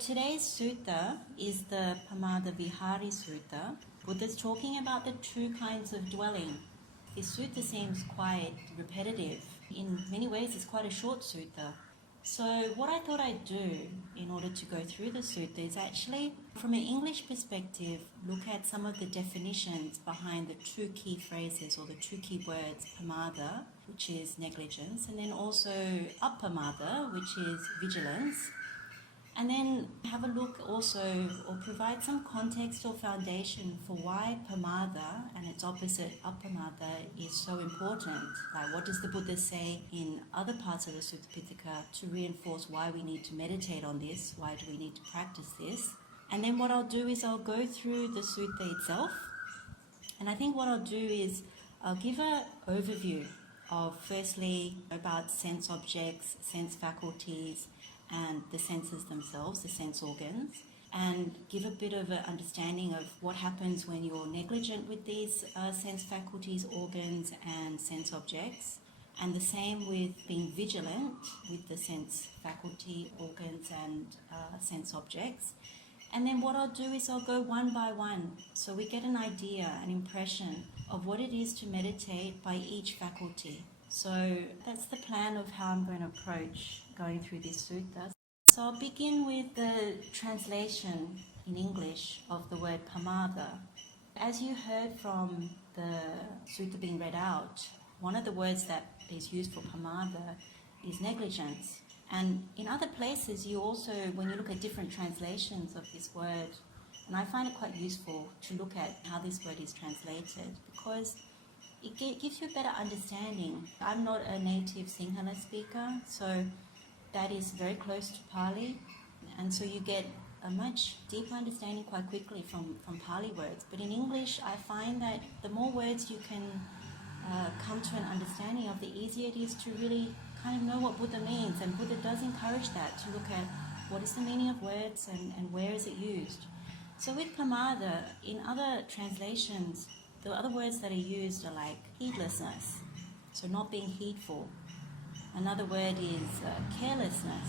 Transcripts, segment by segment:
Today's sutta is the Pamadavihari Sutta. Buddha's talking about the two kinds of dwelling. This sutta seems quite repetitive. In many ways, it's quite a short sutta. So what I thought I'd do in order to go through the sutta is actually, from an English perspective, look at some of the definitions behind the two key phrases or the two key words, pamāda, which is negligence, and then also appamāda, which is vigilance. And then have a look also, or provide some context or foundation for why pamāda and its opposite appamāda is so important. Like, what does the Buddha say in other parts of the Sutta Pitaka to reinforce why we need to meditate on this? Why do we need to practice this? And then what I'll do is I'll go through the sutta itself. And I think what I'll do is I'll give an overview of, firstly, about sense objects, sense faculties, and the senses themselves, the sense organs, and give a bit of an understanding of what happens when you're negligent with these sense faculties, organs, and sense objects. And the same with being vigilant with the sense faculty, organs, and sense objects. And then what I'll do is I'll go one by one, so we get an idea, an impression of what it is to meditate by each faculty. So that's the plan of how I'm going to approach going through this sutta. So I'll begin with the translation in English of the word pamāda. As you heard from the sutta being read out, one of the words that is used for pamāda is negligence. And in other places, you also, when you look at different translations of this word, and I find it quite useful to look at how this word is translated, because it gives you a better understanding. I'm not a native Sinhala speaker, so that is very close to Pali, and so you get a much deeper understanding quite quickly from Pali words. But in English, I find that the more words you can come to an understanding of, the easier it is to really kind of know what Buddha means. And Buddha does encourage that, to look at what is the meaning of words and where is it used. So with pamāda, in other translations, the other words that are used are like heedlessness, so not being heedful. Another word is carelessness.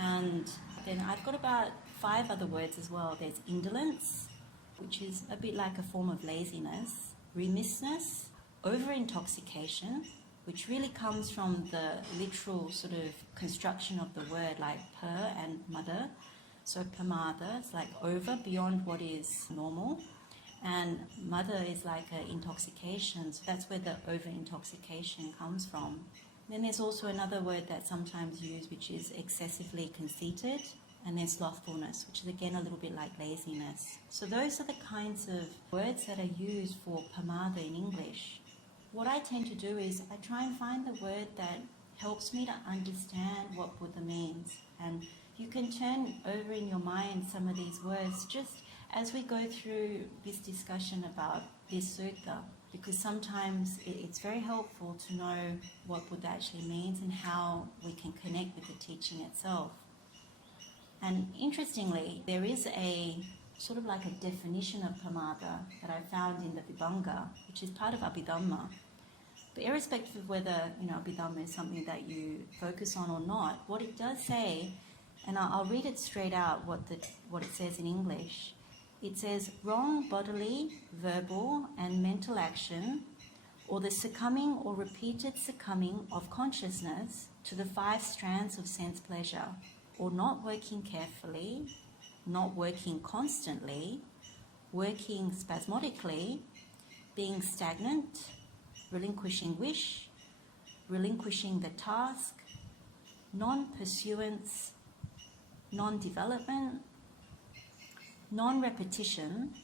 And then I've got about 5 other words as well. There's indolence, which is a bit like a form of laziness, remissness, over-intoxication, which really comes from the literal sort of construction of the word, like per and mada. So pamāda is like over, beyond what is normal. And mada is like an intoxication, so that's where the over-intoxication comes from. Then there's also another word that's sometimes used, which is excessively conceited, and then slothfulness, which is again a little bit like laziness. So those are the kinds of words that are used for pamāda in English. What I tend to do is I try and find the word that helps me to understand what Buddha means. And you can turn over in your mind some of these words just as we go through this discussion about this sutta, because sometimes it's very helpful to know what Buddha actually means and how we can connect with the teaching itself. And interestingly, there is a sort of like a definition of pamāda that I found in the Vibhanga, which is part of Abhidhamma. But irrespective of whether Abhidhamma is something that you focus on or not, what it does say, and I'll read it straight out, what it says in English. It says, wrong bodily, verbal, and mental action, or the succumbing or repeated succumbing of consciousness to the 5 strands of sense pleasure, or not working carefully, not working constantly, working spasmodically, being stagnant, relinquishing wish, relinquishing the task, non-pursuance, non-development, non-repetition,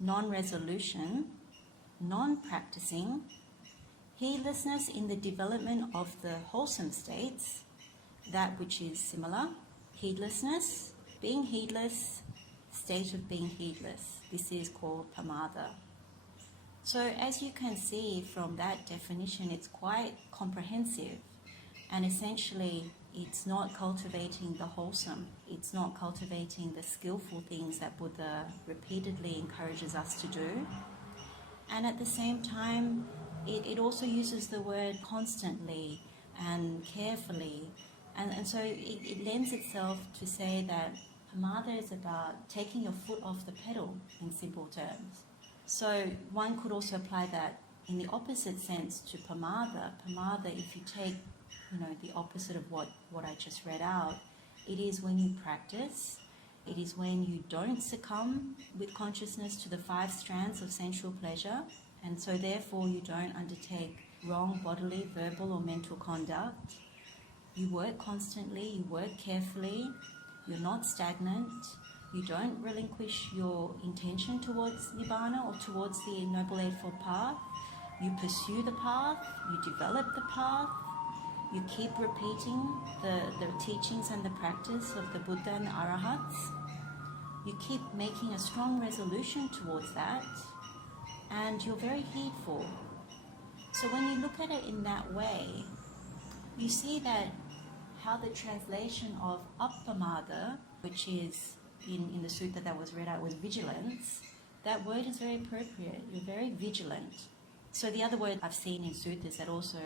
non-resolution, non-practicing, heedlessness in the development of the wholesome states, that which is similar, heedlessness, being heedless, state of being heedless. This is called pamāda. So as you can see from that definition, it's quite comprehensive, and essentially it's not cultivating the wholesome. It's not cultivating the skillful things that Buddha repeatedly encourages us to do. And at the same time, it also uses the word constantly and carefully And so it lends itself to say that pamāda is about taking your foot off the pedal in simple terms. So one could also apply that in the opposite sense to pamāda. Pamāda, if you take, the opposite of what I just read out, it is when you practice, it is when you don't succumb with consciousness to the 5 strands of sensual pleasure, and so therefore you don't undertake wrong bodily, verbal or mental conduct. You work constantly, you work carefully, you're not stagnant, you don't relinquish your intention towards Nibbana or towards the Noble Eightfold Path. You pursue the path, you develop the path, you keep repeating the teachings and the practice of the Buddha and the Arahats. You keep making a strong resolution towards that, and you're very heedful. So when you look at it in that way, you see that how the translation of appamāda, which is in the sutta that was read out, was vigilance, that word is very appropriate. You're very vigilant. So the other word I've seen in suttas that also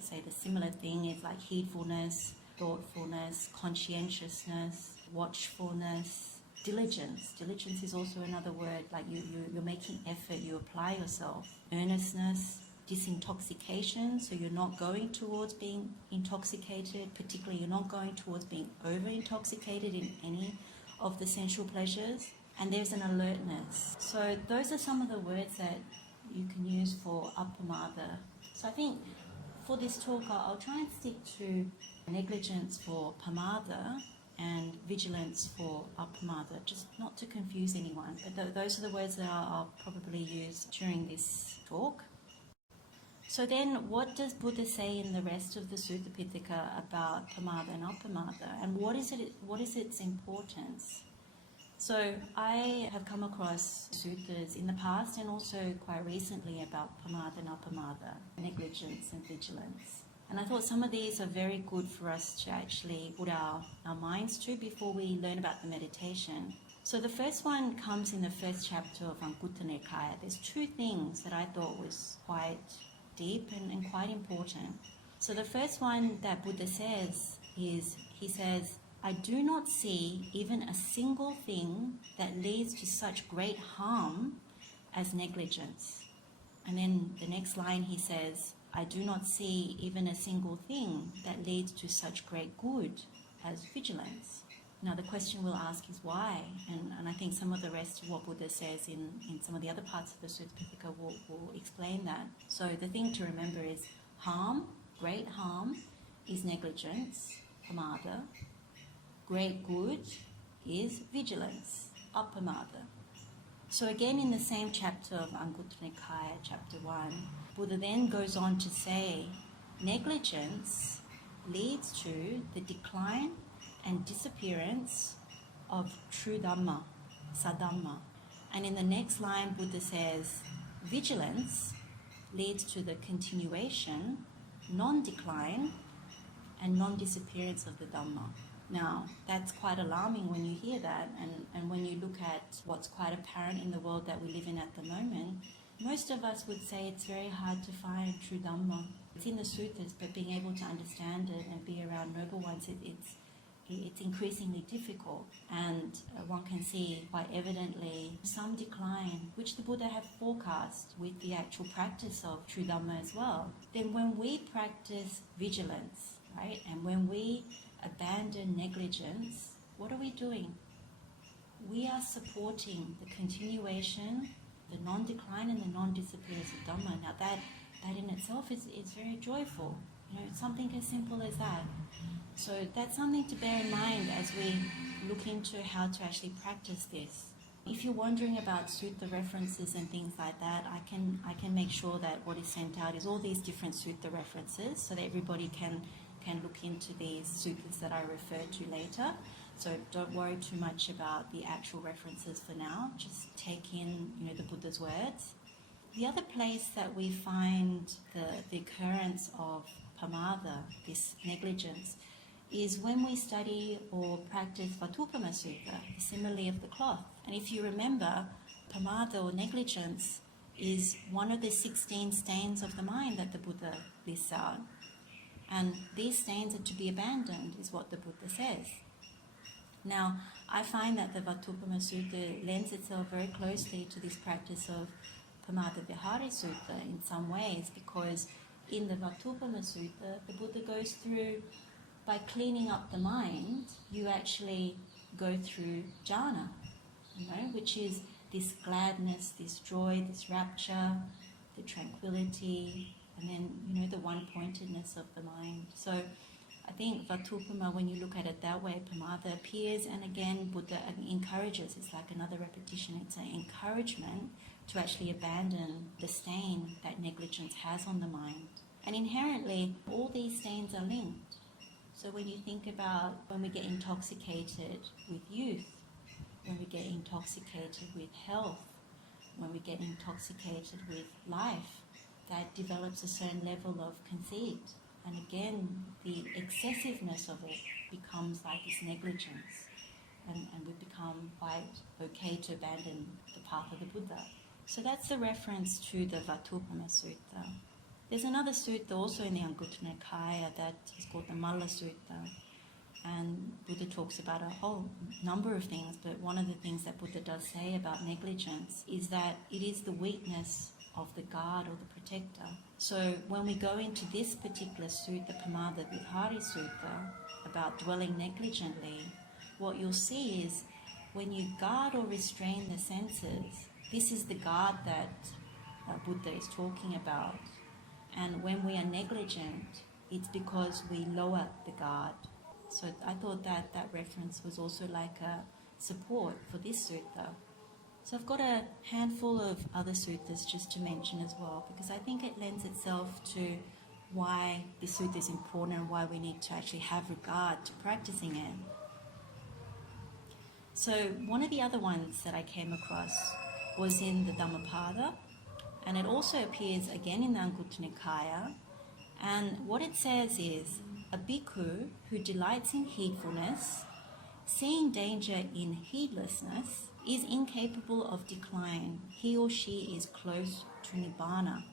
say the similar thing is like heedfulness, thoughtfulness, conscientiousness, watchfulness, diligence. Diligence is also another word, like you're making effort, you apply yourself. Earnestness, disintoxication, so you're not going towards being intoxicated, particularly you're not going towards being over-intoxicated in any of the sensual pleasures. And there's an alertness. So those are some of the words that you can use for appamāda. So I think for this talk I'll try and stick to negligence for pamāda and vigilance for appamāda, just not to confuse anyone. But those are the words that I'll probably use during this talk. So then what does Buddha say in the rest of the Sutta Pitaka about pamāda and appamāda, and what is its importance? So I have come across suttas in the past and also quite recently about pamāda and appamāda, negligence and vigilance. And I thought some of these are very good for us to actually put our minds to before we learn about the meditation. So the first one comes in the first chapter of Anguttara Nikāya. There's 2 things that I thought was quite deep and quite important. So the first one that Buddha says is, he says, I do not see even a single thing that leads to such great harm as negligence. And then the next line he says, I do not see even a single thing that leads to such great good as vigilance. Now the question we'll ask is why, and I think some of the rest of what Buddha says in some of the other parts of the Sutta Pitaka will explain that. So the thing to remember is harm, great harm, is negligence, pamāda. Great good is vigilance, appamāda. So again in the same chapter of Anguttara Nikāya, chapter 1, Buddha then goes on to say, negligence leads to the decline and disappearance of true Dhamma, sadhamma. And in the next line, Buddha says, vigilance leads to the continuation, non-decline, and non-disappearance of the Dhamma. Now, that's quite alarming when you hear that, and when you look at what's quite apparent in the world that we live in at the moment, most of us would say it's very hard to find true Dhamma. It's in the suttas, but being able to understand it and be around noble ones, it's increasingly difficult. And one can see quite evidently some decline, which the Buddha had forecast with the actual practice of true Dhamma as well. Then when we practice vigilance, right, and when we abandon negligence, what are we doing? We are supporting the continuation, the non-decline and the non-disappearance of Dhamma. Now that in itself is very joyful. Something as simple as that. So that's something to bear in mind as we look into how to actually practice this. If you're wondering about sutta references and things like that, I can make sure that what is sent out is all these different sutta references so that everybody can look into these suttas that I refer to later. So don't worry too much about the actual references for now. Just take in, the Buddha's words. The other place that we find the occurrence of pamāda, this negligence, is when we study or practice Vatupama Sutta, the simile of the cloth. And if you remember, pamāda or negligence is one of the 16 stains of the mind that the Buddha lists out. And these stains are to be abandoned, is what the Buddha says. Now, I find that the Vatupama Sutta lends itself very closely to this practice of Pamadavihari Sutta in some ways, because in the Vatupama Sutta, the Buddha goes through, by cleaning up the mind, you actually go through jhana, which is this gladness, this joy, this rapture, the tranquility, and then, the one-pointedness of the mind. So I think Vatupama, when you look at it that way, Pamāda appears, and again, Buddha encourages. It's like another repetition. It's an encouragement to actually abandon the stain that negligence has on the mind. And inherently, all these stains are linked. So when you think about when we get intoxicated with youth, when we get intoxicated with health, when we get intoxicated with life, that develops a certain level of conceit. And again, the excessiveness of it becomes like this negligence. And we become quite okay to abandon the path of the Buddha. So that's the reference to the Vatupama Sutta. There's another sutta also in the Anguttara Nikaya that is called the Malla Sutta. And Buddha talks about a whole number of things, but one of the things that Buddha does say about negligence is that it is the weakness of the guard or the protector. So when we go into this particular sutta, Pamadavihari Sutta, about dwelling negligently, what you'll see is when you guard or restrain the senses, this is the guard that Buddha is talking about. And when we are negligent, it's because we lower the guard. So I thought that that reference was also like a support for this sutta. So I've got a handful of other suttas just to mention as well, because I think it lends itself to why this sutta is important and why we need to actually have regard to practicing it. So one of the other ones that I came across was in the Dhammapada, and it also appears again in the Anguttara Nikaya. And what it says is, a bhikkhu who delights in heedfulness, seeing danger in heedlessness, is incapable of decline. He or she is close to nibbana.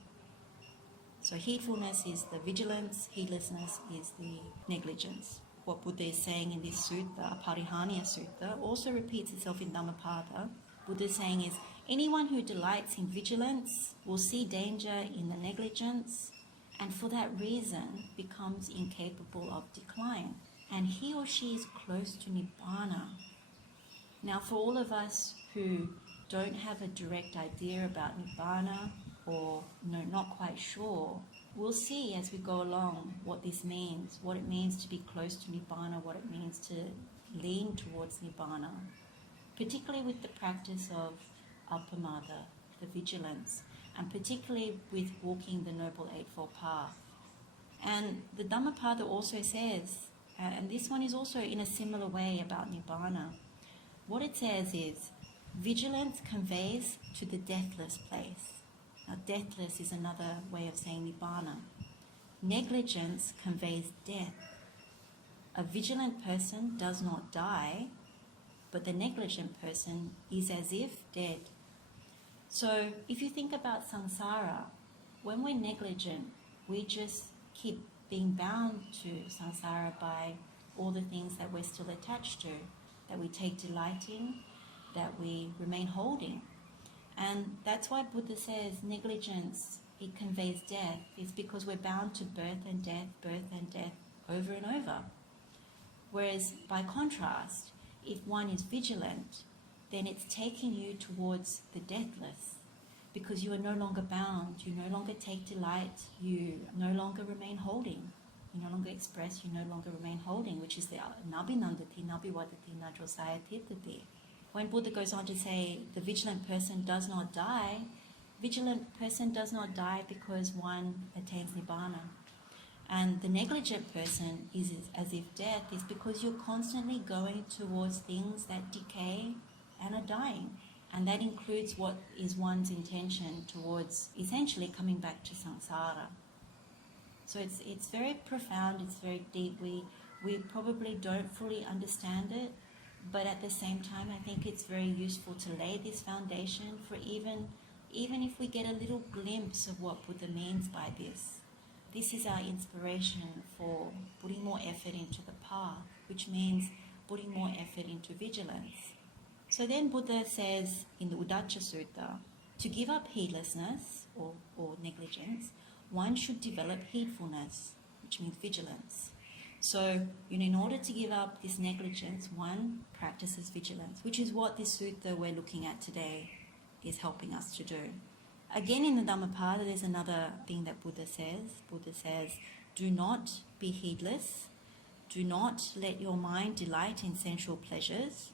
So heedfulness is the vigilance, heedlessness is the negligence. What Buddha is saying in this sutta, Parihaniya Sutta, also repeats itself in Dhammapada. Buddha is saying is, anyone who delights in vigilance will see danger in the negligence, and for that reason becomes incapable of decline. And he or she is close to nibbana. Now, for all of us who don't have a direct idea about nibbana, or not quite sure, we'll see as we go along what this means, what it means to be close to nibbana, what it means to lean towards nibbana, particularly with the practice of appamāda, the vigilance, and particularly with walking the Noble Eightfold Path. And the Dhammapada also says, and this one is also in a similar way about nibbana, what it says is, vigilance conveys to the deathless place. Now, deathless is another way of saying nibbana. Negligence conveys death. A vigilant person does not die, but the negligent person is as if dead. So if you think about samsara, when we're negligent, we just keep being bound to samsara by all the things that we're still attached to, that we take delight in, that we remain holding. And that's why Buddha says negligence, it conveys death. It's because we're bound to birth and death over and over. Whereas by contrast, if one is vigilant, then it's taking you towards the deathless, because you are no longer bound, you no longer take delight, you no longer remain holding, you no longer express, you no longer remain holding, which is the nabhinandati, nabiwadati, najosayatitati. When Buddha goes on to say the vigilant person does not die, vigilant person does not die because one attains nibbana. And the negligent person is as if death is because you're constantly going towards things that decay and are dying. And that includes what is one's intention towards essentially coming back to samsara. So it's very profound, it's very deep. We probably don't fully understand it, but at the same time I think it's very useful to lay this foundation for even if we get a little glimpse of what Buddha means by this. this is our inspiration for putting more effort into the path, which means putting more effort into vigilance. So then Buddha says in the Udacha Sutta, to give up heedlessness or negligence, one should develop heedfulness, which means vigilance. So, in order to give up this negligence, one practices vigilance, which is what this sutta we're looking at today is helping us to do. Again, in the Dhammapada, there's another thing that Buddha says. Buddha says, do not be heedless. Do not let your mind delight in sensual pleasures.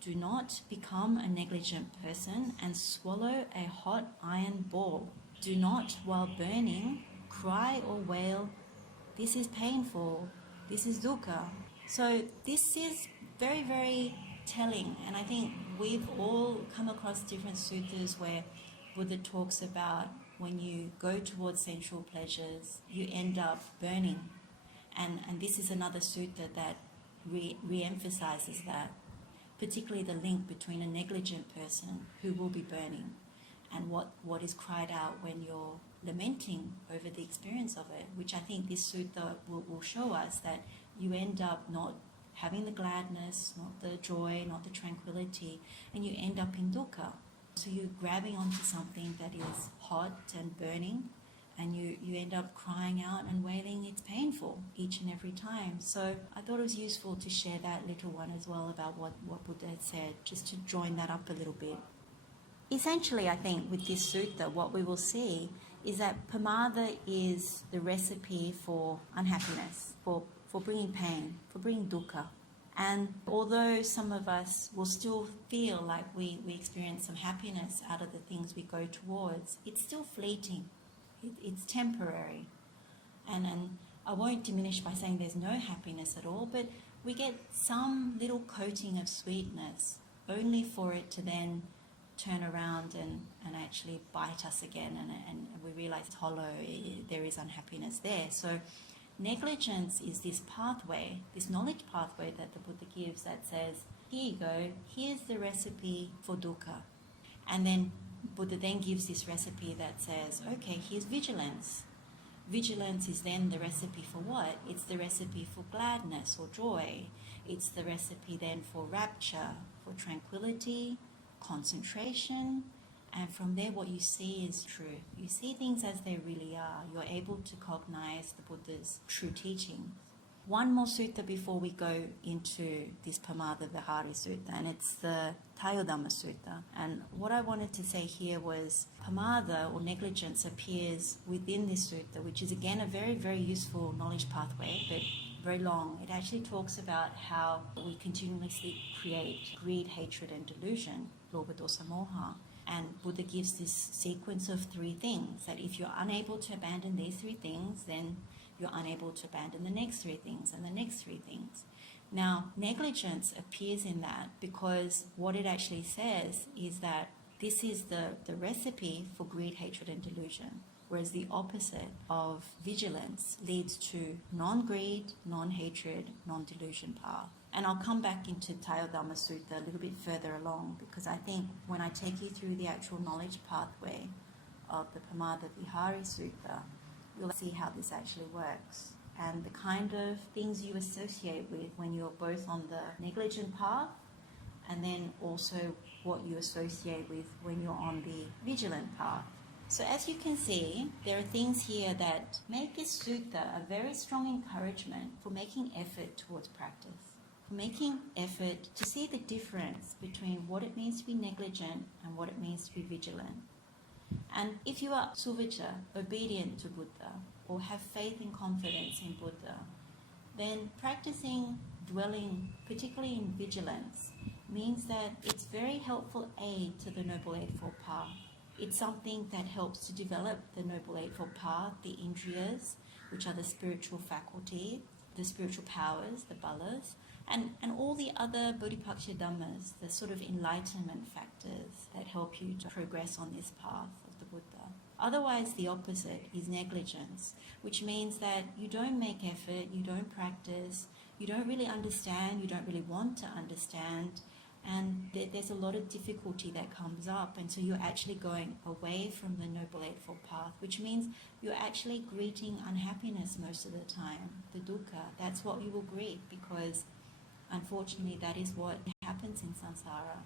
Do not become a negligent person and swallow a hot iron ball. Do not, while burning, cry or wail, this is painful, this is dukkha. So this is very, very telling. And I think we've all come across different suttas where Buddha talks about when you go towards sensual pleasures, you end up burning. And this is another sutta that re-emphasizes that, particularly the link between a negligent person who will be burning and what is cried out when you're lamenting over the experience of it, which I think this sutta will show us that you end up not having the gladness, not the joy, not the tranquility, and you end up in dukkha. So you're grabbing onto something that is hot and burning, and you end up crying out and wailing, it's painful each and every time. So I thought it was useful to share that little one as well about what Buddha had said, just to join that up a little bit. Essentially, I think with this sutta, what we will see is that pamāda is the recipe for unhappiness, for bringing pain, for bringing dukkha. And although some of us will still feel like we experience some happiness out of the things we go towards, it's still fleeting. It's temporary. And I won't diminish by saying there's no happiness at all, but we get some little coating of sweetness, only for it to then turn around and actually bite us again, and we realize it's hollow, there is unhappiness there. So negligence is this pathway, this knowledge pathway that the Buddha gives that says, here you go, here's the recipe for dukkha. And then Buddha then gives this recipe that says, okay, here's vigilance. Vigilance is then the recipe for what? It's the recipe for gladness or joy. It's the recipe then for rapture, for tranquility, concentration, and from there what you see is true. You see things as they really are. You're able to cognize the Buddha's true teachings. One more sutta before we go into this Pamadavihari Sutta, and it's the Dhamma Sutta. And what I wanted to say here was pamāda or negligence appears within this sutta, which is again a very, very useful knowledge pathway, but very long. It actually talks about how we continuously create greed, hatred, and delusion, lobha, dosa, moha. And Buddha gives this sequence of three things, that if you're unable to abandon these three things, then you're unable to abandon the next three things and the next three things. Now, negligence appears in that because what it actually says is that this is the recipe for greed, hatred, and delusion, whereas the opposite of vigilance leads to non-greed, non-hatred, non-delusion path. And I'll come back into Dhamma Sutta a little bit further along, because I think when I take you through the actual knowledge pathway of the Pamadavihari Sutta, you'll see how this actually works and the kind of things you associate with when you're both on the negligent path, and then also what you associate with when you're on the vigilant path. So as you can see, there are things here that make this sutta a very strong encouragement for making effort towards practice, for making effort to see the difference between what it means to be negligent and what it means to be vigilant. And if you are suvacha, obedient to Buddha, or have faith and confidence in Buddha, then practicing dwelling, particularly in vigilance, means that it's very helpful aid to the Noble Eightfold Path. It's something that helps to develop the Noble Eightfold Path, the indriyas, which are the spiritual faculties, the spiritual powers, the balas, and all the other bodhipaksha dhammas, the sort of enlightenment factors that help you to progress on this path of the Buddha. Otherwise, the opposite is negligence, which means that you don't make effort, you don't practice, you don't really understand, you don't really want to understand, And there's a lot of difficulty that comes up, and so you're actually going away from the Noble Eightfold Path, which means you're actually greeting unhappiness most of the time, the dukkha. That's what you will greet, because unfortunately that is what happens in samsara.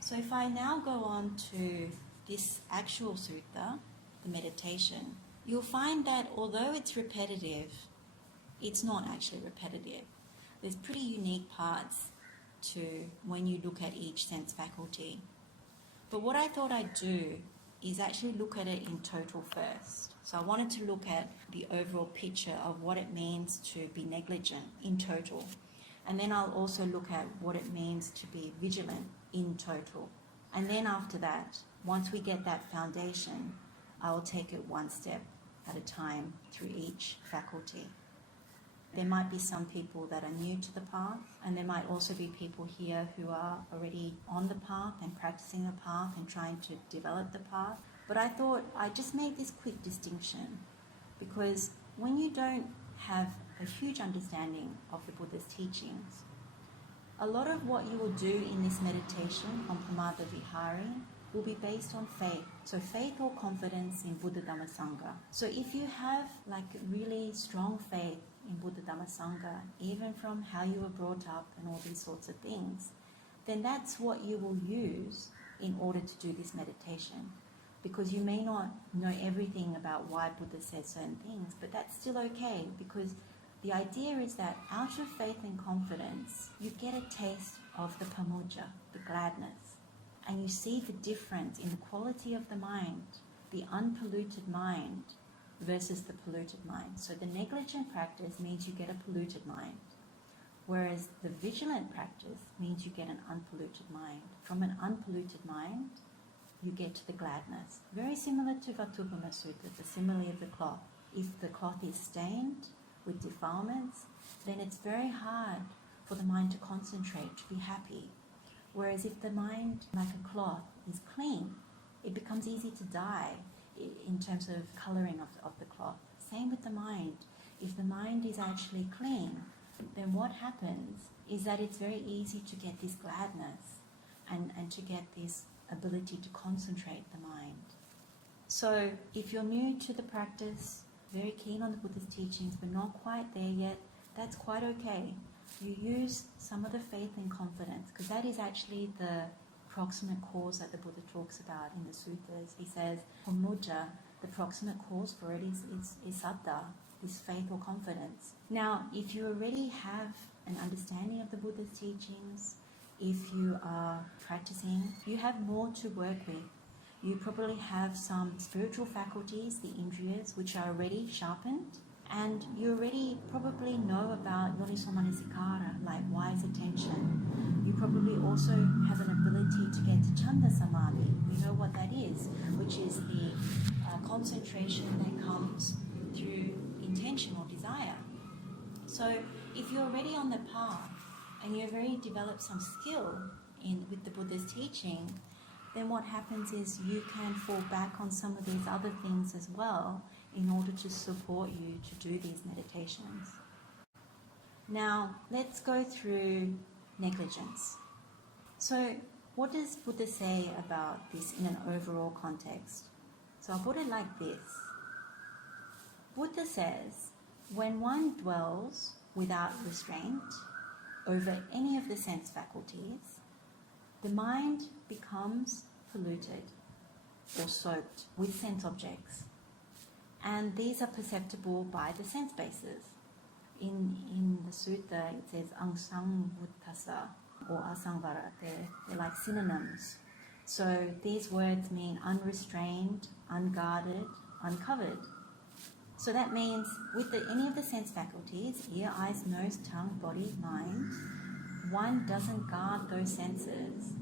So if I now go on to this actual sutta, the meditation, you'll find that although it's repetitive, it's not actually repetitive. There's pretty unique parts to when you look at each sense faculty. But what I thought I'd do is actually look at it in total first. So I wanted to look at the overall picture of what it means to be negligent in total. And then I'll also look at what it means to be vigilant in total. And then after that, once we get that foundation, I will take it one step at a time through each faculty. There might be some people that are new to the path, and there might also be people here who are already on the path and practicing the path and trying to develop the path. But I thought I'd just make this quick distinction, because when you don't have a huge understanding of the Buddha's teachings, a lot of what you will do in this meditation on Pamadavihari will be based on faith. So faith or confidence in Buddha Dhamma Sangha. So if you have like really strong faith in Buddha Dhamma Sangha, even from how you were brought up and all these sorts of things, then that's what you will use in order to do this meditation. Because you may not know everything about why Buddha says certain things, but that's still okay, because the idea is that out of faith and confidence, you get a taste of the pamudja, the gladness. And you see the difference in the quality of the mind, the unpolluted mind versus the polluted mind. So the negligent practice means you get a polluted mind, whereas the vigilant practice means you get an unpolluted mind. From an unpolluted mind, you get to the gladness. Very similar to Vatupama Sutta, the simile of the cloth. If the cloth is stained with defilements, then it's very hard for the mind to concentrate, to be happy. Whereas if the mind, like a cloth, is clean, it becomes easy to dye in terms of colouring of the cloth. Same with the mind. If the mind is actually clean, then what happens is that it's very easy to get this gladness and to get this ability to concentrate the mind. So if you're new to the practice, very keen on the Buddha's teachings, but not quite there yet, that's quite okay. You use some of the faith and confidence, because that is actually the proximate cause that the Buddha talks about in the suttas. He says, pamudja, the proximate cause for it is saddha, this faith or confidence. Now, if you already have an understanding of the Buddha's teachings, if you are practicing, you have more to work with. You probably have some spiritual faculties, the indriyas, which are already sharpened, and you already probably know about yoniso manasikara, like wise attention. You probably also have an ability to get to chanda samadhi. You know what that is, which is the concentration that comes through intention or desire. So if you're already on the path and you've already developed some skill with the Buddha's teaching, then what happens is you can fall back on some of these other things as well in order to support you to do these meditations. Now, let's go through negligence. So, what does Buddha say about this in an overall context? So I'll put it like this. Buddha says, when one dwells without restraint over any of the sense faculties, the mind becomes polluted or soaked with sense objects. And these are perceptible by the sense bases. In the sutta, it says angsangvutasa or asangvara. They're like synonyms. So these words mean unrestrained, unguarded, uncovered. So that means with any of the sense faculties, ear, eyes, nose, tongue, body, mind, one doesn't guard those senses,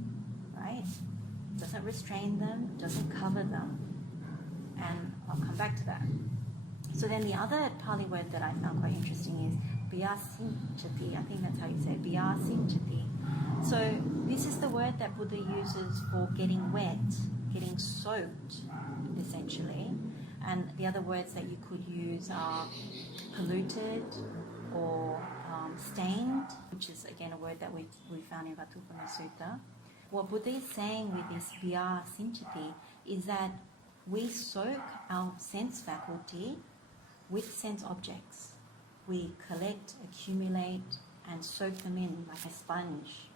right? Doesn't restrain them, doesn't cover them. And I'll come back to that. So then the other Pali word that I found quite interesting is biyasinchati. I think that's how you say it, biyasinchati. So this is the word that Buddha uses for getting wet, getting soaked, essentially. And the other words that you could use are polluted or stained, which is again a word that we found in Ruka Sutta. What Buddha is saying with this vya sinchati is that we soak our sense faculty with sense objects. We collect, accumulate, and soak them in like a sponge,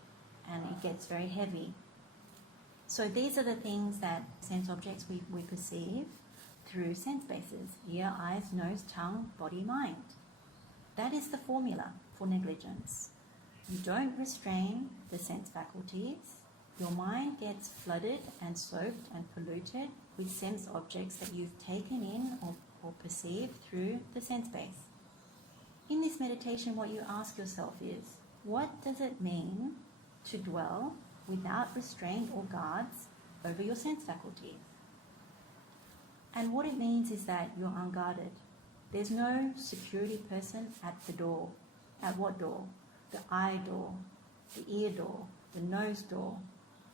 and it gets very heavy. So these are the things that sense objects we perceive through sense bases: ear, eyes, nose, tongue, body, mind. That is the formula for negligence. You don't restrain the sense faculties. Your mind gets flooded and soaked and polluted with sense objects that you've taken in or perceived through the sense base. In this meditation, what you ask yourself is, what does it mean to dwell without restraint or guards over your sense faculties? And what it means is that you're unguarded. There's no security person at the door. At what door? The eye door, the ear door, the nose door,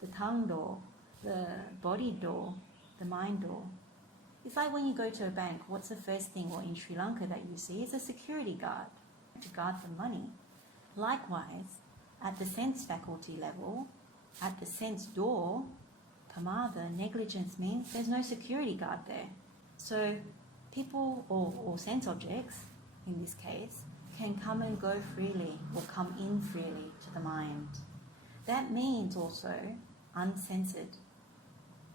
the tongue door, the body door, the mind door. It's like when you go to a bank, what's the first thing, or in Sri Lanka, that you see is a security guard to guard the money. Likewise, at the sense faculty level, at the sense door, pamāda, negligence, means there's no security guard there. So people or sense objects, in this case, can come and go freely or come in freely to the mind. That means also uncensored,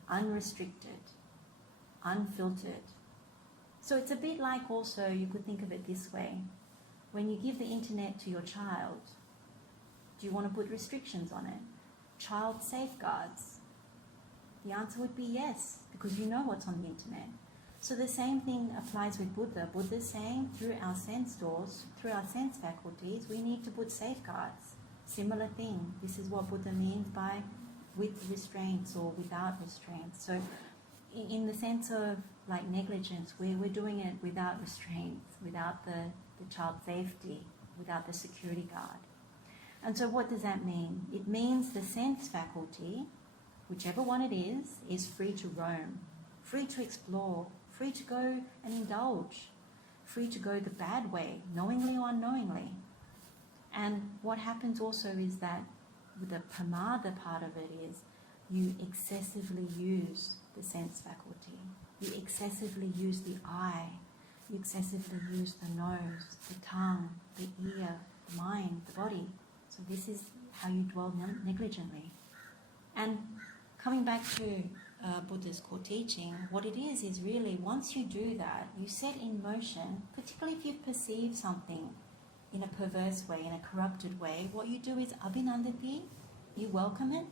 unrestricted, unfiltered. So it's a bit like, also, you could think of it this way. When you give the internet to your child, do you want to put restrictions on it? Child safeguards? The answer would be yes, because you know what's on the internet. So the same thing applies with Buddha. Buddha's saying through our sense doors, through our sense faculties, we need to put safeguards. Similar thing. This is what Buddha means by with restraints or without restraints. So in the sense of like negligence, we're doing it without restraints, without the child safety, without the security guard. And so what does that mean? It means the sense faculty, whichever one it is free to roam, free to explore, free to go and indulge, free to go the bad way, knowingly or unknowingly. And what happens also is that with the pamāda part of it is you excessively use the sense faculty. You excessively use the eye. You excessively use the nose, the tongue, the ear, the mind, the body. So this is how you dwell negligently. And coming back to Buddha's core teaching, what it is really, once you do that, you set in motion, particularly if you perceive something in a perverse way, in a corrupted way, what you do is abhinandati, you welcome it,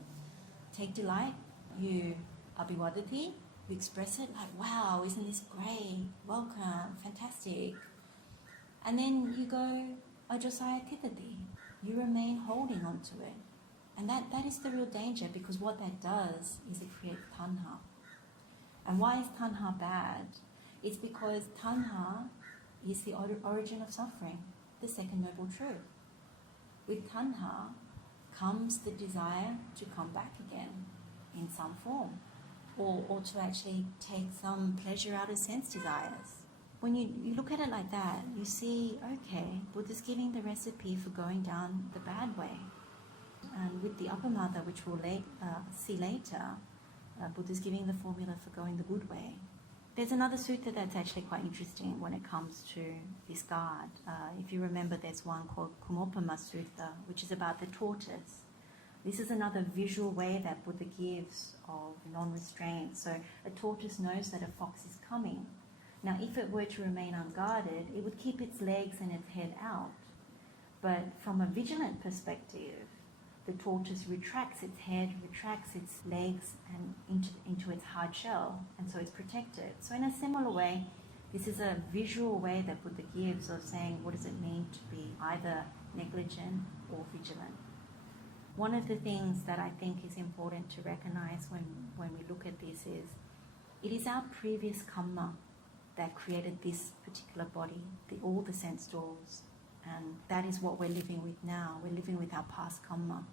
take delight, you abhivadati, you express it like, wow, isn't this great, welcome, fantastic. And then you go ajasaya tithati, you remain holding on to it. And that is the real danger, because what that does is it creates tanha. And why is tanha bad? It's because tanha is the origin of suffering, the second noble truth. With tanha comes the desire to come back again in some form, or to actually take some pleasure out of sense desires. When you look at it like that, you see, okay, Buddha's giving the recipe for going down the bad way. And with the appamāda, which we'll see later, Buddha's giving the formula for going the good way. There's another sutta that's actually quite interesting when it comes to this guard. If you remember, there's one called Kumopama Sutta, which is about the tortoise. This is another visual way that Buddha gives of non-restraint. So a tortoise knows that a fox is coming. Now, if it were to remain unguarded, it would keep its legs and its head out. But from a vigilant perspective, the tortoise retracts its head, retracts its legs, and into its hard shell, and so it's protected. So in a similar way, this is a visual way that Buddha gives of saying, what does it mean to be either negligent or vigilant? One of the things that I think is important to recognize when we look at this is, it is our previous karma that created this particular body, all the sense doors. And that is what we're living with now. We're living with our past karma.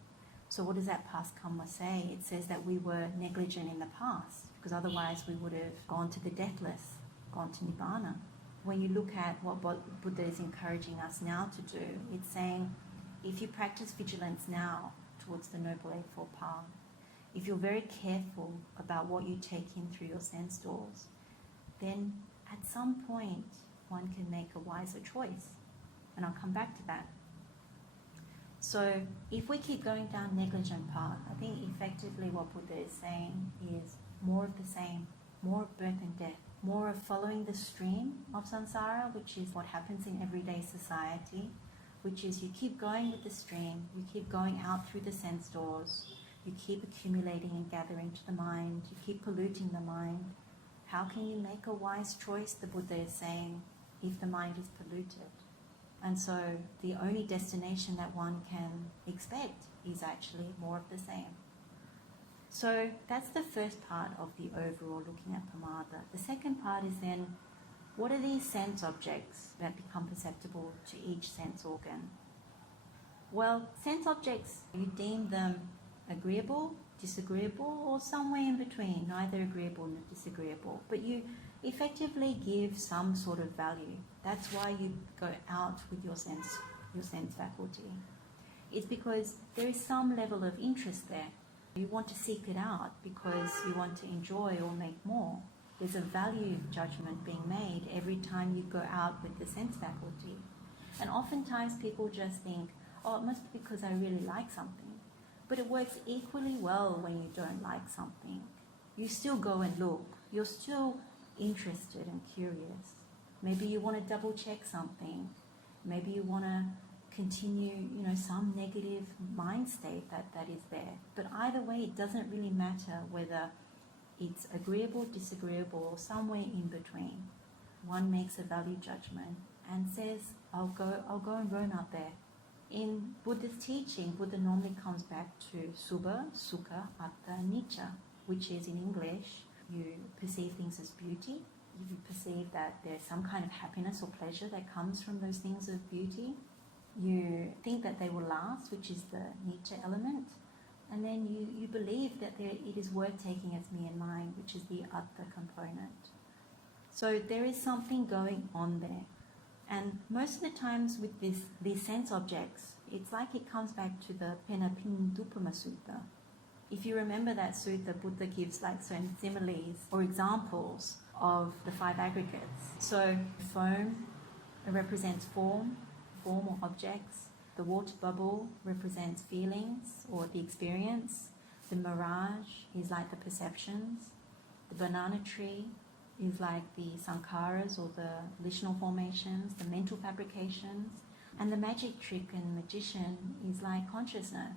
So what does that past karma say? It says that we were negligent in the past, because otherwise we would have gone to the deathless, gone to nibbana. when you look at what Buddha is encouraging us now to do, it's saying, if you practice vigilance now towards the Noble Eightfold Path, if you're very careful about what you take in through your sense doors, then at some point one can make a wiser choice. And I'll come back to that. So if we keep going down negligent path, I think effectively what Buddha is saying is more of the same, more of birth and death, more of following the stream of samsara, which is what happens in everyday society, which is you keep going with the stream, you keep going out through the sense doors, you keep accumulating and gathering to the mind, you keep polluting the mind. How can you make a wise choice, the Buddha is saying, if the mind is polluted? And so the only destination that one can expect is actually more of the same. So that's the first part of the overall looking at pamāda. The second part is then, what are these sense objects that become perceptible to each sense organ? Well, sense objects, you deem them agreeable, disagreeable, or somewhere in between, neither agreeable nor disagreeable. But you effectively give some sort of value. That's why you go out with your sense faculty. It's because there is some level of interest there. You want to seek it out because you want to enjoy or make more. There's a value judgment being made every time you go out with the sense faculty. And oftentimes people just think, oh, it must be because I really like something. But it works equally well when you don't like something. You still go and look. You're still interested and curious. Maybe you want to double check something. Maybe you want to continue, some negative mind state that is there. But either way, it doesn't really matter whether it's agreeable, disagreeable, or somewhere in between. One makes a value judgment and says, I'll go and roam out there. In Buddha's teaching, Buddha normally comes back to Subha, Sukha, Atta, Nicca, which is in English, you perceive things as beauty. You perceive that there's some kind of happiness or pleasure that comes from those things of beauty. You think that they will last, which is the Nicca element. And then you believe that it is worth taking as me and mine, which is the Atta component. So there is something going on there. And most of the times with these sense objects, it's like it comes back to the Pamādavihārī Sutta. If you remember that sutta, Buddha gives like certain similes or examples of the five aggregates. So foam represents form or objects. The water bubble represents feelings or the experience. The mirage is like the perceptions. The banana tree is like the sankharas or the volitional formations, the mental fabrications. And the magic trick and magician is like consciousness.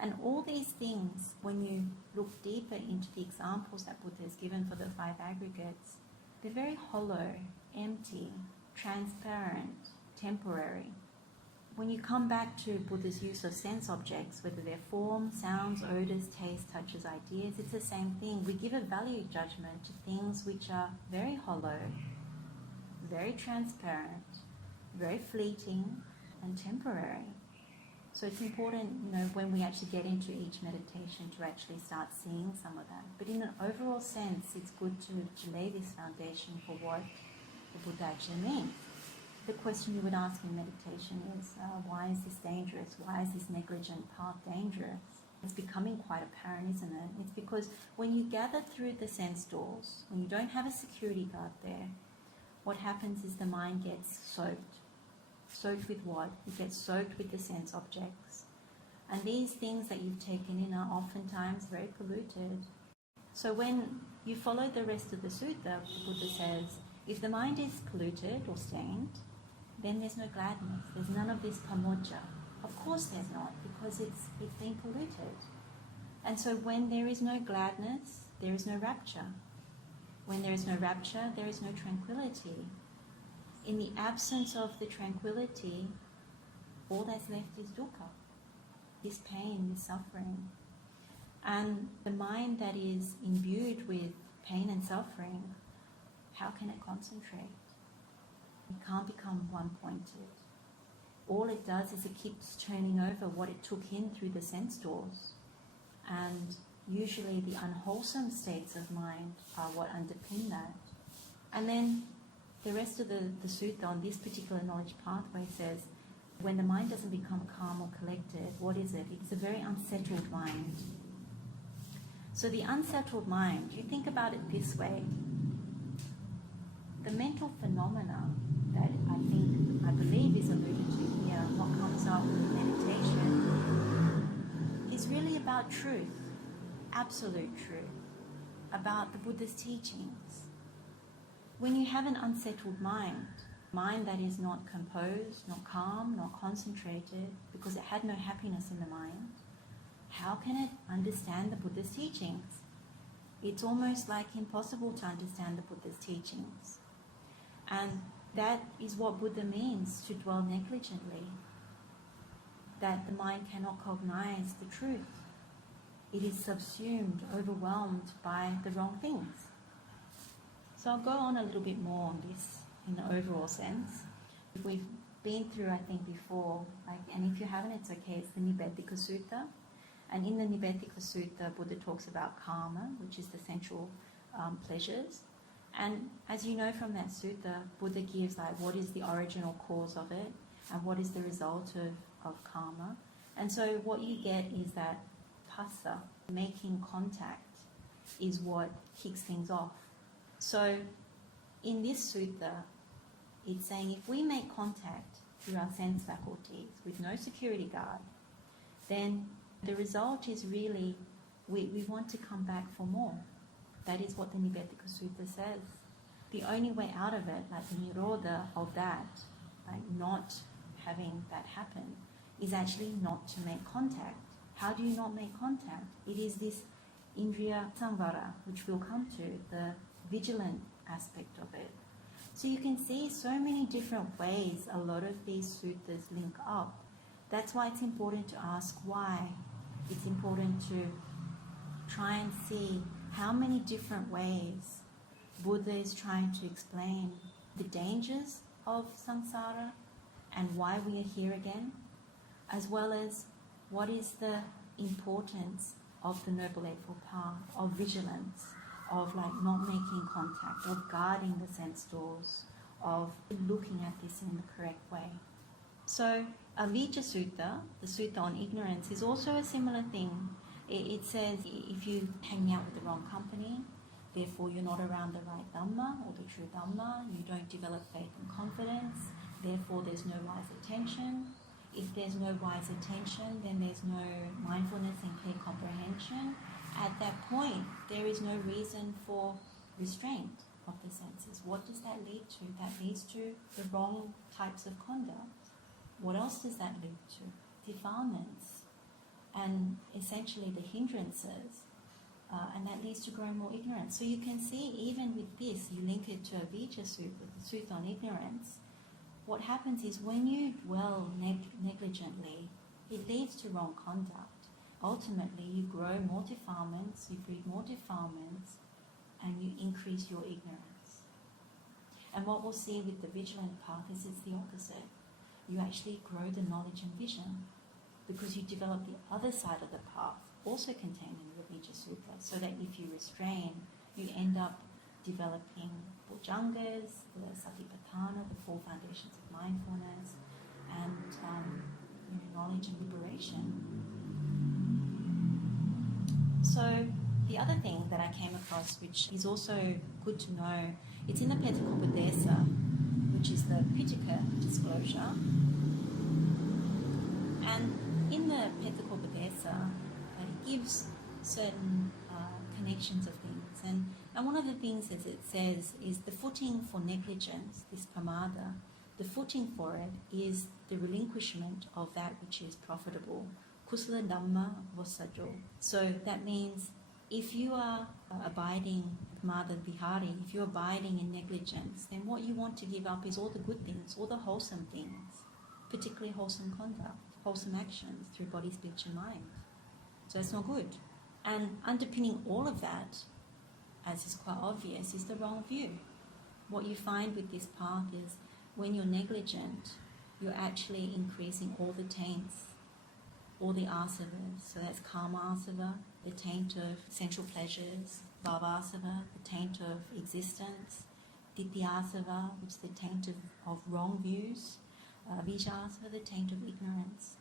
And all these things, when you look deeper into the examples that Buddha has given for the five aggregates, they're very hollow, empty, transparent, temporary. When you come back to Buddha's use of sense objects, whether they're form, sounds, odors, taste, touches, ideas, it's the same thing. We give a value judgment to things which are very hollow, very transparent, very fleeting, and temporary. So it's important, when we actually get into each meditation to actually start seeing some of that. But in an overall sense, it's good to lay this foundation for what the Buddha actually means. The question you would ask in meditation is, why is this dangerous? Why is this negligent path dangerous? It's becoming quite apparent, isn't it? It's because when you gather through the sense doors, when you don't have a security guard there, what happens is the mind gets soaked. Soaked with what? It gets soaked with the sense objects. And these things that you've taken in are oftentimes very polluted. So when you follow the rest of the sutta, the Buddha says, if the mind is polluted or stained, then there's no gladness. There's none of this pamodja. Of course there's not, because it's been polluted. And so when there is no gladness, there is no rapture. When there is no rapture, there is no tranquility. In the absence of the tranquility, all that's left is dukkha, this pain, this suffering. And the mind that is imbued with pain and suffering, how can it concentrate? It can't become one-pointed. All it does is it keeps turning over what it took in through the sense doors. And usually the unwholesome states of mind are what underpin that. And then The rest of the sutta on this particular knowledge pathway says, when the mind doesn't become calm or collected, what is it? It's a very unsettled mind. So the unsettled mind, you think about it this way. The mental phenomena that I believe is alluded to here, what comes up in meditation, is really about truth, absolute truth, about the Buddha's teachings. When you have an unsettled mind that is not composed, not calm, not concentrated, because it had no happiness in the mind, how can it understand the Buddha's teachings? It's almost like impossible to understand the Buddha's teachings. And that is what Buddha means to dwell negligently, that the mind cannot cognize the truth. It is subsumed, overwhelmed by the wrong things. So I'll go on a little bit more on this in the overall sense. We've been through, I think, before, and if you haven't, it's okay, it's the Nibbedika Sutta. And in the Nibbedika Sutta, Buddha talks about karma, which is the sensual pleasures. And as you know from that sutta, Buddha gives what is the original cause of it and what is the result of karma. And so what you get is that phassa, making contact, is what kicks things off. So in this sutta, it's saying if we make contact through our sense faculties with no security guard, then the result is really we want to come back for more. That is what the Nibbedika Sutta says. The only way out of it, the nirodha of that, not having that happen, is actually not to make contact. How do you not make contact? It is this indriya samvara, which we'll come to, the vigilant aspect of it. So you can see so many different ways a lot of these suttas link up. That's why it's important to ask why. It's important to try and see how many different ways Buddha is trying to explain the dangers of samsara and why we are here again, as well as what is the importance of the Noble Eightfold Path, of vigilance, of not making contact, of guarding the sense doors, of looking at this in the correct way. So Avijja Sutta, the Sutta on ignorance, is also a similar thing. It says if you hang out with the wrong company, therefore you're not around the right Dhamma or the true Dhamma, you don't develop faith and confidence, therefore there's no wise attention. If there's no wise attention, then there's no mindfulness and clear comprehension. At that point, there is no reason for restraint of the senses. What does that lead to? That leads to the wrong types of conduct. What else does that lead to? Defilements and essentially the hindrances, and that leads to growing more ignorance. So you can see even with this, you link it to Avijja Sutta, the Sutta on ignorance. What happens is when you dwell negligently, it leads to wrong conduct. Ultimately, you grow more defilements, you breed more defilements, and you increase your ignorance. And what we'll see with the vigilant path is it's the opposite. You actually grow the knowledge and vision because you develop the other side of the path, also contained in the Avijja Sutta, so that if you restrain, you end up developing bojjhangas, the satipatthana, the 4 foundations of mindfulness, and knowledge and liberation. So the other thing that I came across, which is also good to know, it's in the Pethakopadesa, which is the Pitaka disclosure. And in the Pethakopadesa, it gives certain connections of things. And one of the things, as it says, is the footing for negligence, this pamāda, the footing for it is the relinquishment of that which is profitable. Kusala Dhamma Vasajo. So that means if you are abiding Pamadavihari, if you're abiding in negligence, then what you want to give up is all the good things, all the wholesome things, particularly wholesome conduct, wholesome actions through body, speech and mind. So it's not good. And underpinning all of that, as is quite obvious, is the wrong view. What you find with this path is when you're negligent, you're actually increasing all the taints, all the asavas. So that's karma asava, the taint of sensual pleasures, bhava asava, the taint of existence, Ditthiyasava, which is the taint of wrong views, Vijasava, the taint of ignorance.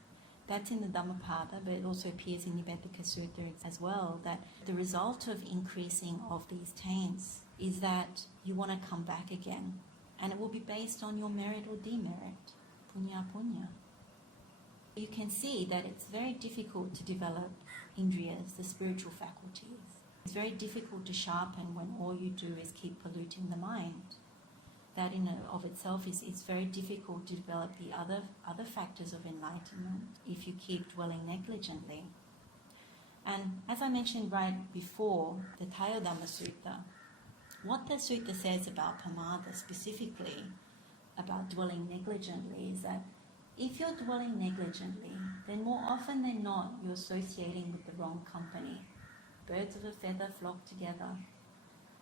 That's in the Dhammapada, but it also appears in Nibbedika Sutta as well, that the result of increasing of these taints is that you want to come back again. And it will be based on your merit or demerit, punya punya. You can see that it's very difficult to develop indriyas, the spiritual faculties. It's very difficult to sharpen when all you do is keep polluting the mind. That in and of itself is very difficult to develop the other factors of enlightenment if you keep dwelling negligently. And as I mentioned right before, the Dhamma Sutta, what the sutta says about pamāda specifically, about dwelling negligently, is that if you're dwelling negligently, then more often than not you're associating with the wrong company. Birds of a feather flock together.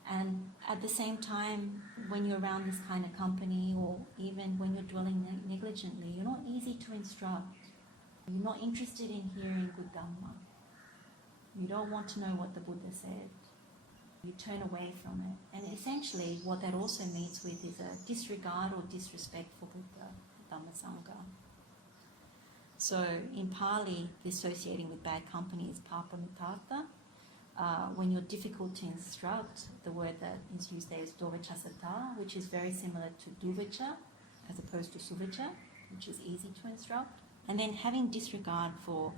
And at the same time, when you're around this kind of company, or even when you're dwelling negligently, you're not easy to instruct. You're not interested in hearing good Dhamma. You don't want to know what the Buddha said. You turn away from it. And essentially what that also meets with is a disregard or disrespect for Buddha, Dhamma Sangha. So in Pali, the associating with bad company is papamāda. When you're difficult to instruct, the word that is used there is dovachasata, which is very similar to duvacha as opposed to suvacha, which is easy to instruct. And then having disregard for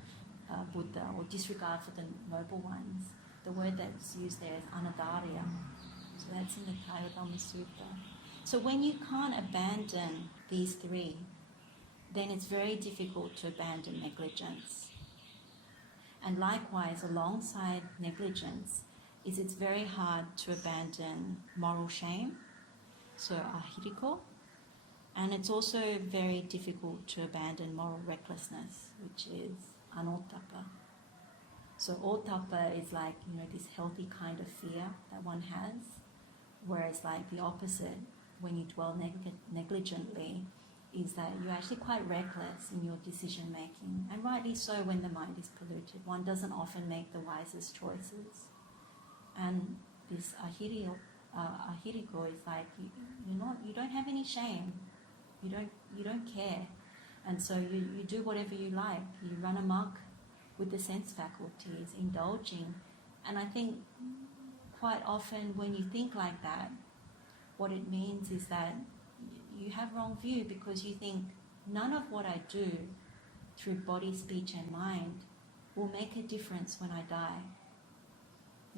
Buddha or disregard for the noble ones, the word that's used there is anadarya. So that's in the Dhamma Sutta. So when you can't abandon these three, then it's very difficult to abandon negligence. And likewise, alongside negligence, it's very hard to abandon moral shame, so ahiriko, and it's also very difficult to abandon moral recklessness, which is anottappa. So ottappa is like, this healthy kind of fear that one has, whereas like the opposite, when you dwell negligently, is that you're actually quite reckless in your decision making, and rightly so when the mind is polluted. One doesn't often make the wisest choices. And this ahiriko is like you don't have any shame, you don't care, and so you do whatever you like. You run amok with the sense faculties, indulging. And I think quite often when you think like that, what it means is that you have wrong view, because you think none of what I do through body, speech and mind will make a difference when I die.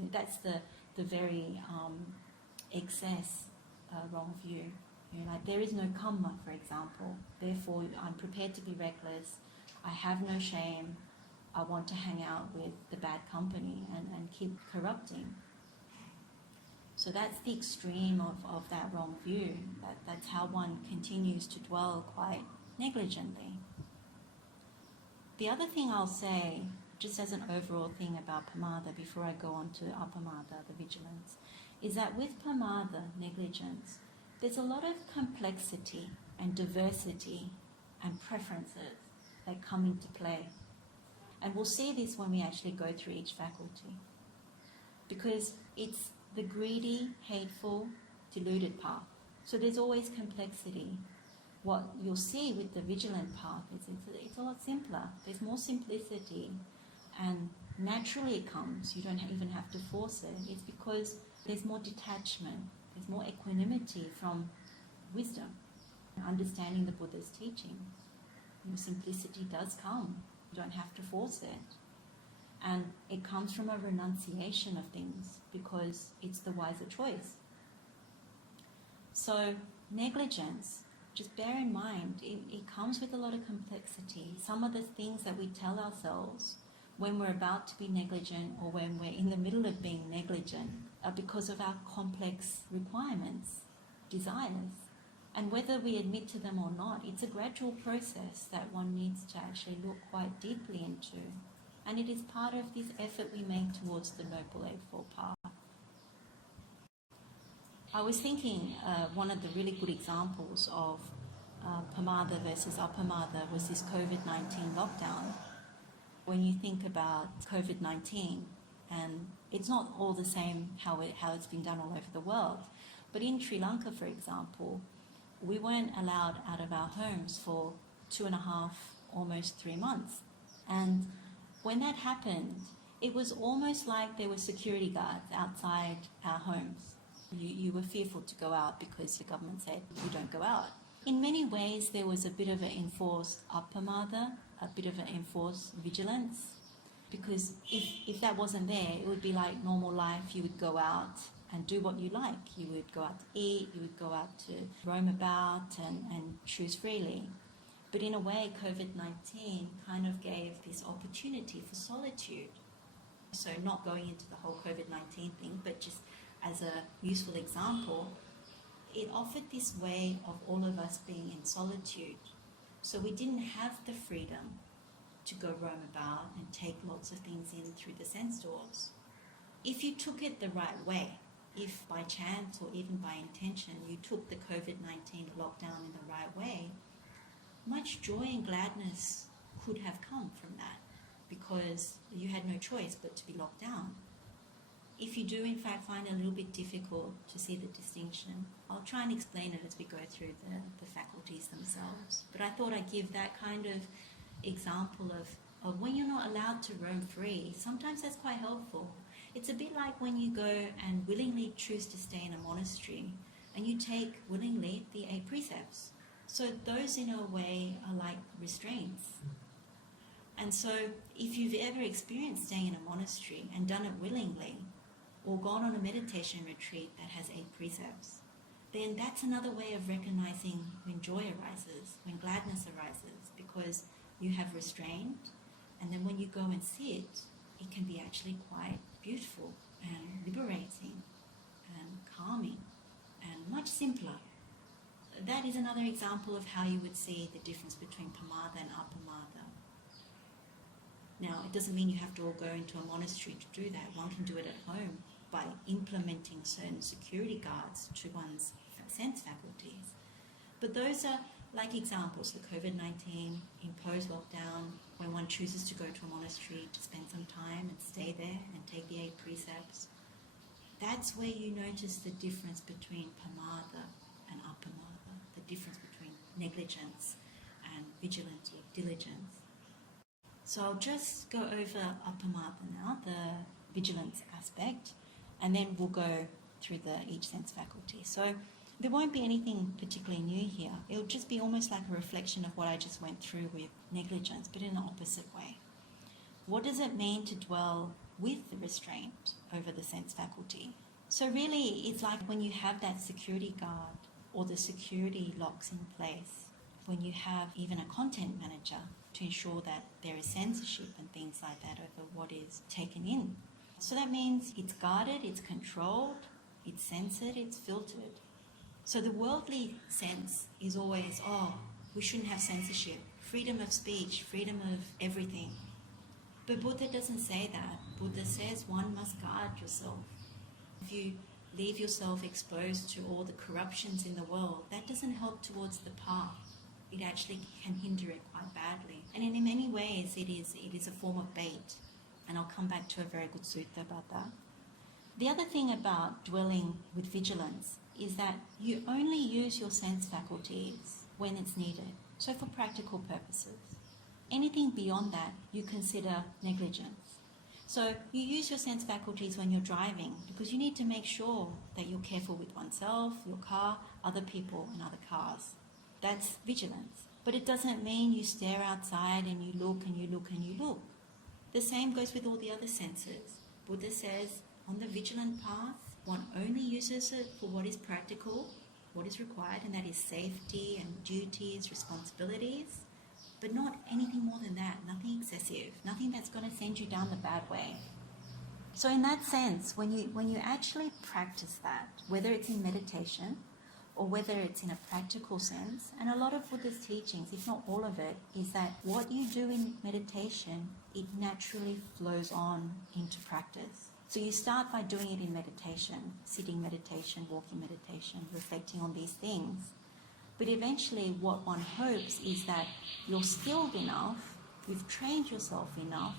That's the very excess wrong view. Like there is no karma, for example, therefore I'm prepared to be reckless, I have no shame, I want to hang out with the bad company and keep corrupting. So that's the extreme of that wrong view. That's how one continues to dwell quite negligently. The other thing I'll say, just as an overall thing about pamāda before I go on to appamāda, the vigilance, is that with pamāda, negligence, there's a lot of complexity and diversity and preferences that come into play. And we'll see this when we actually go through each faculty. Because it's the greedy, hateful, deluded path. So there's always complexity. What you'll see with the vigilant path is it's a lot simpler. There's more simplicity, and naturally it comes. You don't even have to force it. It's because there's more detachment, there's more equanimity from wisdom, understanding the Buddha's teachings. Simplicity does come. You don't have to force it. And it comes from a renunciation of things because it's the wiser choice. So negligence, just bear in mind, it comes with a lot of complexity. Some of the things that we tell ourselves when we're about to be negligent or when we're in the middle of being negligent are because of our complex requirements, desires. And whether we admit to them or not, it's a gradual process that one needs to actually look quite deeply into. And it is part of this effort we make towards the Noble Eightfold Path. I was thinking one of the really good examples of pamāda versus appamāda was this COVID-19 lockdown. When you think about COVID-19, and it's not all the same how it's been done all over the world, But in Sri Lanka, for example, we weren't allowed out of our homes for 2.5, almost 3 months. And when that happened, it was almost like there were security guards outside our homes. You were fearful to go out because the government said you don't go out. In many ways, there was a bit of an enforced appamāda, a bit of an enforced vigilance, because if that wasn't there, it would be like normal life. You would go out and do what you like. You would go out to eat, you would go out to roam about and choose freely. But in a way, COVID-19 kind of gave this opportunity for solitude. So not going into the whole COVID-19 thing, but just as a useful example, it offered this way of all of us being in solitude. So we didn't have the freedom to go roam about and take lots of things in through the sense doors. If you took it the right way, if by chance or even by intention you took the COVID-19 lockdown in the right way, much joy and gladness could have come from that, because you had no choice but to be locked down. If you do in fact find it a little bit difficult to see the distinction, I'll try and explain it as we go through the faculties themselves. But I thought I'd give that kind of example of when you're not allowed to roam free, sometimes that's quite helpful. It's a bit like when you go and willingly choose to stay in a monastery and you take willingly the 8 precepts. So those in a way are like restraints. And so if you've ever experienced staying in a monastery and done it willingly, or gone on a meditation retreat that has 8 precepts, then that's another way of recognizing when joy arises, when gladness arises, because you have restrained, and then when you go and sit, it can be actually quite beautiful and liberating and calming and much simpler. That is another example of how you would see the difference between pamāda and appamāda. Now, it doesn't mean you have to all go into a monastery to do that. One can do it at home by implementing certain security guards to one's sense faculties. But those are like examples, the COVID-19 imposed lockdown, when one chooses to go to a monastery to spend some time and stay there and take the 8 precepts. That's where you notice the difference between pamāda and appamāda, the difference between negligence and vigilance or diligence. So I'll just go over appamāda now, the vigilance aspect, and then we'll go through each sense faculty. So there won't be anything particularly new here. It'll just be almost like a reflection of what I just went through with negligence, but in an opposite way. What does it mean to dwell with the restraint over the sense faculty? So really, it's like when you have that security guard or the security locks in place, when you have even a content manager to ensure that there is censorship and things like that over what is taken in. So that means it's guarded, it's controlled, it's censored, it's filtered. So the worldly sense is always, we shouldn't have censorship, freedom of speech, freedom of everything. But Buddha doesn't say that. Buddha says one must guard yourself. If you leave yourself exposed to all the corruptions in the world, that doesn't help towards the path. It actually can hinder it quite badly. And in many ways, it is a form of bait. And I'll come back to a very good sutta about that. The other thing about dwelling with vigilance is that you only use your sense faculties when it's needed. So for practical purposes. Anything beyond that, you consider negligence. So you use your sense faculties when you're driving because you need to make sure that you're careful with oneself, your car, other people and other cars. That's vigilance. But it doesn't mean you stare outside and you look and you look and you look. The same goes with all the other senses. Buddha says, on the vigilant path, one only uses it for what is practical, what is required, and that is safety and duties, responsibilities, but not anything more than that, nothing excessive, nothing that's going to send you down the bad way. So in that sense, when you actually practice that, whether it's in meditation or whether it's in a practical sense, and a lot of Buddha's teachings, if not all of it, is that what you do in meditation, it naturally flows on into practice. So you start by doing it in meditation, sitting meditation, walking meditation, reflecting on these things. But eventually what one hopes is that you're skilled enough, you've trained yourself enough,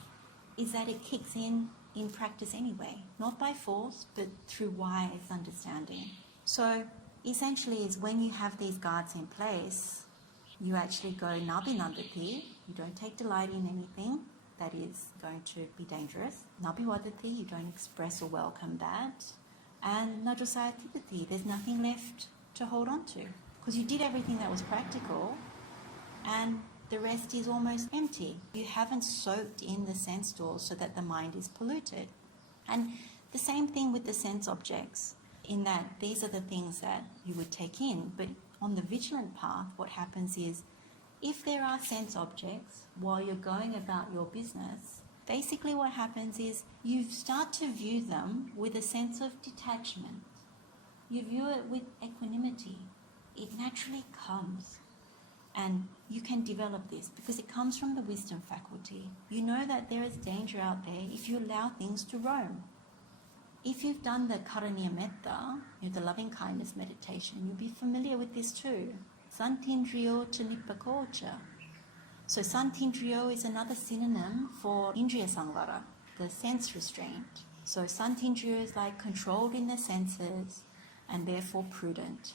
is that it kicks in practice anyway. Not by force, but through wise understanding. So essentially is when you have these guards in place, you actually go nabi nandati, you don't take delight in anything that is going to be dangerous. Nabi vadati, you don't express or welcome that. And najosayatipati, there's nothing left to hold on to. Because you did everything that was practical and the rest is almost empty. You haven't soaked in the sense doors so that the mind is polluted. And the same thing with the sense objects, in that these are the things that you would take in. But on the vigilant path, what happens is, if there are sense objects while you're going about your business, basically what happens is you start to view them with a sense of detachment. You view it with equanimity. It naturally comes. And you can develop this because it comes from the wisdom faculty. You know that there is danger out there if you allow things to roam. If you've done the karaniya metta, the loving kindness meditation, you'll be familiar with this too. Santindriyo cha nippakocha. So santindriyo is another synonym for indriya samvara, the sense restraint. So santindriyo is like controlled in the senses and therefore prudent.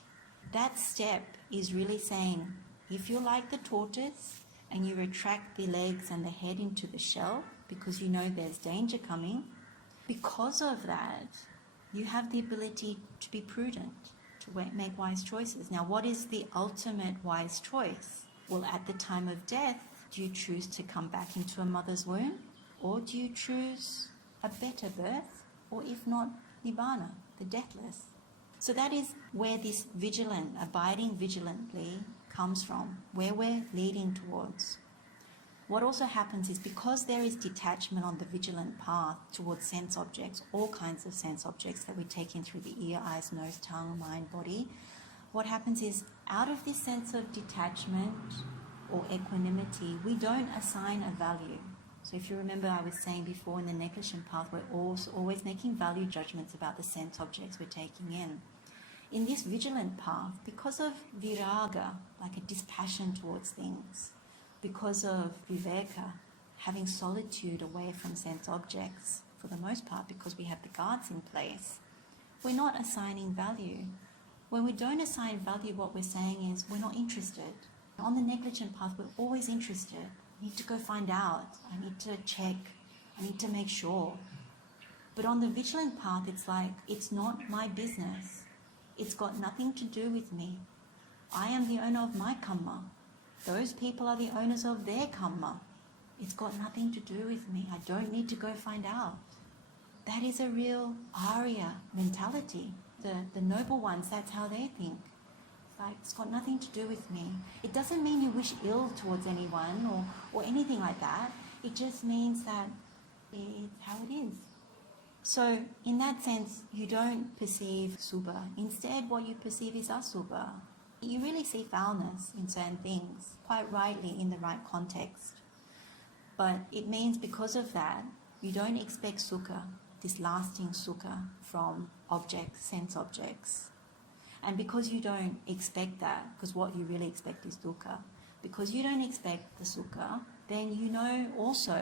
That step is really saying, if you're like the tortoise and you retract the legs and the head into the shell because you know there's danger coming, because of that, you have the ability to be prudent, to make wise choices. Now, what is the ultimate wise choice? Well, at the time of death, do you choose to come back into a mother's womb? Or do you choose a better birth? Or if not, nibbana, the deathless? So that is where this vigilant, abiding vigilantly, comes from, where we're leading towards. What also happens is because there is detachment on the vigilant path towards sense objects, all kinds of sense objects that we take in through the ear, eyes, nose, tongue, mind, body, what happens is out of this sense of detachment or equanimity, we don't assign a value. So if you remember, I was saying before in the negligent path, we're always making value judgments about the sense objects we're taking in. In this vigilant path, because of viraga, like a dispassion towards things, because of viveka, having solitude away from sense objects, for the most part, because we have the guards in place, we're not assigning value. When we don't assign value, what we're saying is we're not interested. On the negligent path, we're always interested. I need to go find out. I need to check. I need to make sure. But on the vigilant path, it's like, it's not my business. It's got nothing to do with me. I am the owner of my karma. Those people are the owners of their karma. It's got nothing to do with me. I don't need to go find out. That is a real Arya mentality. The noble ones, that's how they think. It's like, it's got nothing to do with me. It doesn't mean you wish ill towards anyone or anything like that. It just means that it's how it is. So in that sense, you don't perceive subha. Instead, what you perceive is asubha. You really see foulness in certain things, quite rightly in the right context. But it means because of that, you don't expect sukha, this lasting sukha from objects, sense objects. And because you don't expect that, because what you really expect is dukkha, because you don't expect the sukha, then you know also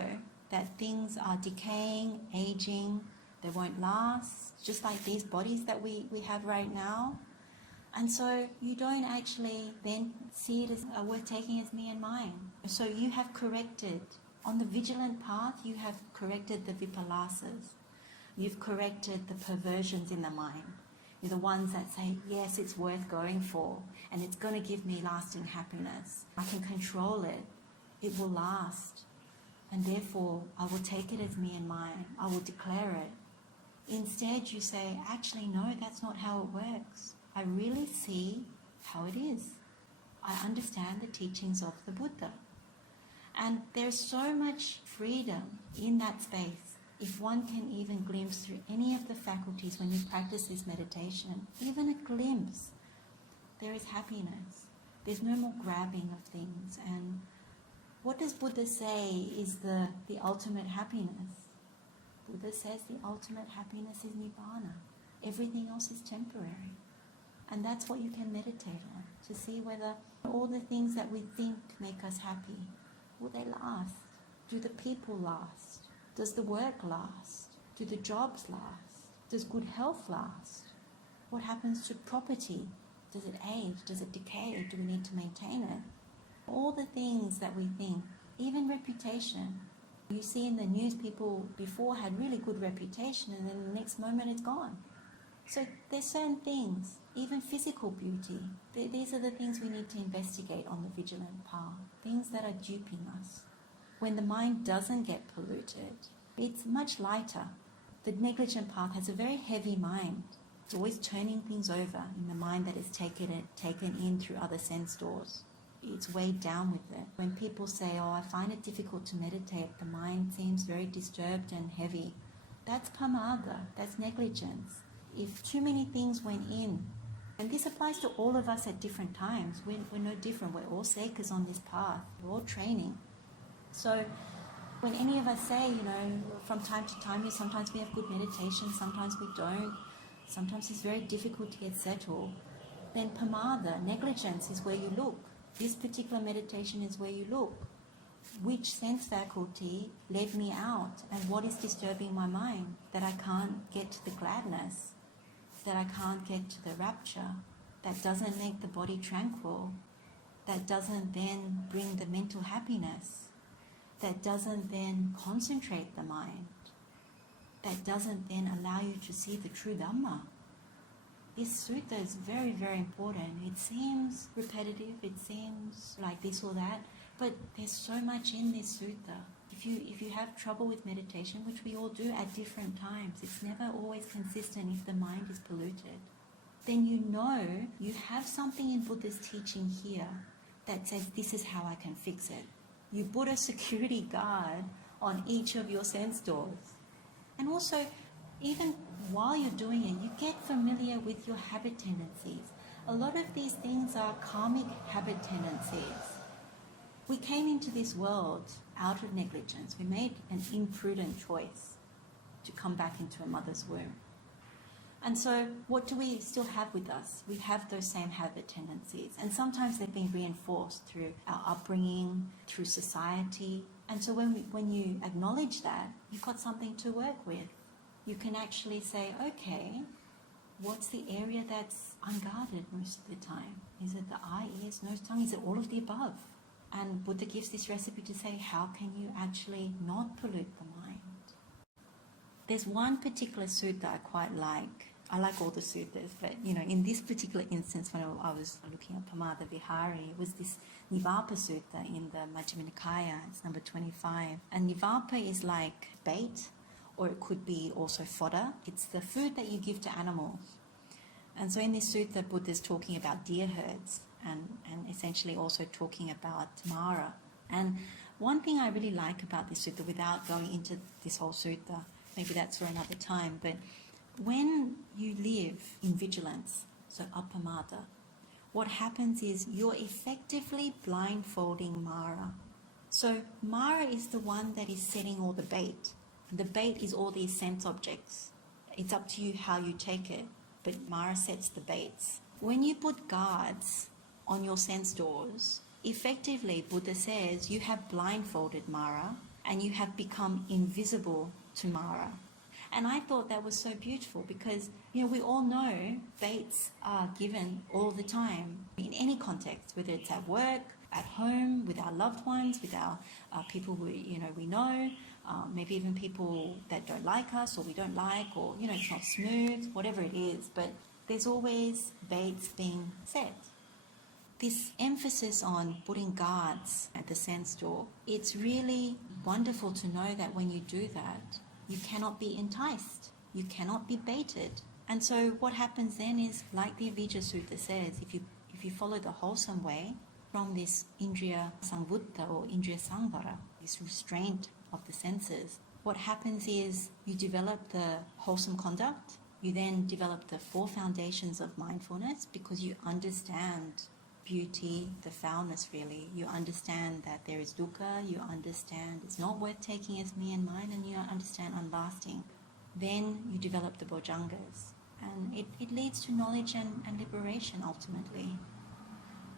that things are decaying, aging, they won't last, just like these bodies that we have right now. And so you don't actually then see it as worth taking as me and mine. So you have corrected, on the vigilant path, you have corrected the vipalasas. You've corrected the perversions in the mind. You're the ones that say, yes, it's worth going for, and it's going to give me lasting happiness. I can control it. It will last. And therefore, I will take it as me and mine. I will declare it. Instead, you say, actually, no, that's not how it works. I really see how it is. I understand the teachings of the Buddha. And there's so much freedom in that space. If one can even glimpse through any of the faculties when you practice this meditation, even a glimpse, there is happiness. There's no more grabbing of things. And what does Buddha say is the ultimate happiness? Buddha says the ultimate happiness is nibbana. Everything else is temporary. And that's what you can meditate on, to see whether all the things that we think make us happy, will they last? Do the people last? Does the work last? Do the jobs last? Does good health last? What happens to property? Does it age? Does it decay? Do we need to maintain it? All the things that we think, even reputation. You see in the news, people before had really good reputation and then the next moment it's gone. So there's certain things, even physical beauty. These are the things we need to investigate on the vigilant path, things that are duping us. When the mind doesn't get polluted, it's much lighter. The negligent path has a very heavy mind. It's always turning things over in the mind that is taken in through other sense doors. It's weighed down with it. When people say, oh, I find it difficult to meditate, the mind seems very disturbed and heavy, that's pamāda, that's negligence. If too many things went in, and this applies to all of us at different times, we're no different, we're all seekers on this path, we're all training. So when any of us say, from time to time, sometimes we have good meditation, sometimes we don't, sometimes it's very difficult to get settled, then pamāda, negligence, is where you look. This particular meditation is where you look. Which sense faculty led me out, and what is disturbing my mind, that I can't get to the gladness, that I can't get to the rapture, that doesn't make the body tranquil, that doesn't then bring the mental happiness, that doesn't then concentrate the mind, that doesn't then allow you to see the true Dhamma. This sutta is very, very important. It seems repetitive, it seems like this or that, but there's so much in this sutta. If you have trouble with meditation, which we all do at different times, it's never always consistent if the mind is polluted, then you have something in Buddha's teaching here that says this is how I can fix it. You put a security guard on each of your sense doors. And also, even while you're doing it, you get familiar with your habit tendencies. A lot of these things are karmic habit tendencies. We came into this world out of negligence. We made an imprudent choice to come back into a mother's womb. And so what do we still have with us? We have those same habit tendencies. And sometimes they've been reinforced through our upbringing, through society. And so when you acknowledge that, you've got something to work with. You can actually say, okay, what's the area that's unguarded most of the time? Is it the eye, ears, nose, tongue? Is it all of the above? And Buddha gives this recipe to say, how can you actually not pollute the mind? There's one particular sutta I quite like. I like all the suttas, but in this particular instance, when I was looking at Pamadavihari, it was this Nivāpa Sutta in the Majjhima Nikāya. It's number 25. And Nivāpa is like bait, or it could be also fodder. It's the food that you give to animals. And so in this sutta, Buddha's talking about deer herds and essentially also talking about Mara. And one thing I really like about this sutta, without going into this whole sutta, maybe that's for another time, but when you live in vigilance, so appamāda, what happens is you're effectively blindfolding Mara. So Mara is the one that is setting all the bait. The bait is all these sense objects. It's up to you how you take it, but Mara sets the baits. When you put guards on your sense doors, effectively, Buddha says, you have blindfolded Mara and you have become invisible to Mara. And I thought that was so beautiful because, we all know baits are given all the time in any context, whether it's at work, at home, with our loved ones, with our people we know, maybe even people that don't like us or we don't like, or, it's not smooth, whatever it is, but there's always baits being set. This emphasis on putting guards at the sense door, it's really wonderful to know that when you do that, you cannot be enticed, you cannot be baited. And so what happens then is, like the Vijja Sutta says, if you follow the wholesome way from this Indriya Samvutta or Indriya Samvara, this restraint of the senses, what happens is you develop the wholesome conduct, you then develop the 4 foundations of mindfulness because you understand beauty, the foulness really. You understand that there is dukkha, you understand it's not worth taking as me and mine, and you understand unlasting. Then you develop the bojjhangas, and it leads to knowledge and liberation ultimately.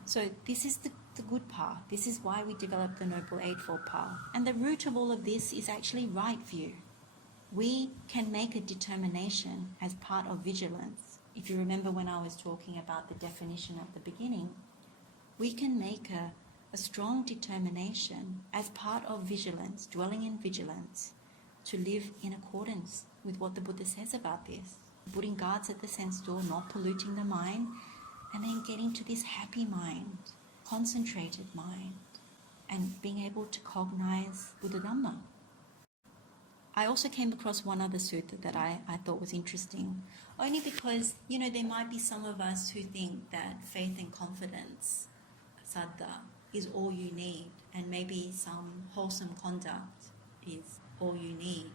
So this is the good path. This is why we develop the Noble Eightfold Path. And the root of all of this is actually right view. We can make a determination as part of vigilance if you remember when I was talking about the definition at the beginning, we can make a strong determination as part of vigilance, dwelling in vigilance, to live in accordance with what the Buddha says about this. Putting guards at the sense door, not polluting the mind, and then getting to this happy mind, concentrated mind, and being able to cognize Buddha Dhamma. I also came across one other sutta that I thought was interesting, only because, there might be some of us who think that faith and confidence, saddha, is all you need, and maybe some wholesome conduct is all you need.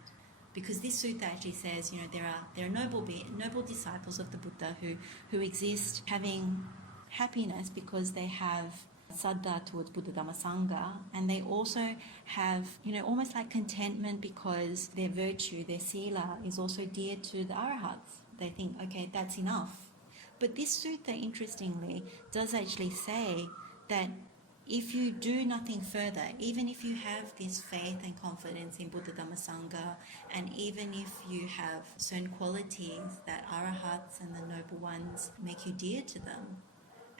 Because this sutta actually says, there are noble disciples of the Buddha who exist having happiness because they have saddha towards Buddha Dhamma Sangha, and they also have, almost like contentment because their virtue, their sila, is also dear to the arahats. They think, okay, that's enough. But this sutta, interestingly, does actually say that if you do nothing further, even if you have this faith and confidence in Buddha Dhamma Sangha, and even if you have certain qualities that arahats and the noble ones make you dear to them,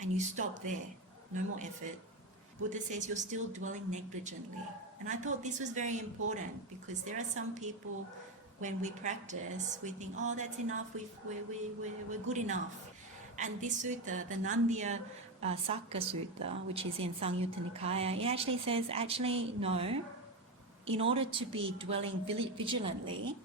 and you stop there, no more effort, Buddha says you're still dwelling negligently. And I thought this was very important, because there are some people, when we practice, we think, oh, that's enough, we're good enough. And this sutta, the Nandiya Sakka Sutta, which is in Samyutta Nikaya, it actually says, no, in order to be dwelling vigilantly,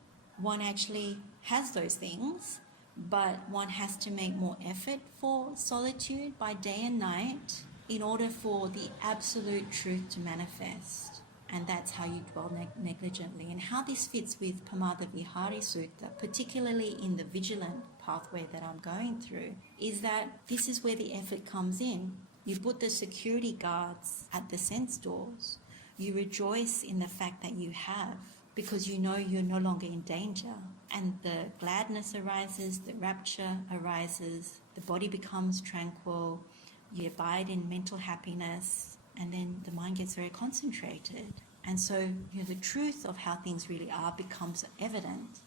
one actually has those things, but one has to make more effort for solitude by day and night in order for the absolute truth to manifest. And that's how you dwell negligently. And how this fits with Pamadavihari Sutta, particularly in the vigilant pathway that I'm going through, is that this is where the effort comes in. You put the security guards at the sense doors. You rejoice in the fact that you have, because you know you're no longer in danger. And the gladness arises, the rapture arises, the body becomes tranquil, you abide in mental happiness, and then the mind gets very concentrated. And so, the truth of how things really are becomes evident.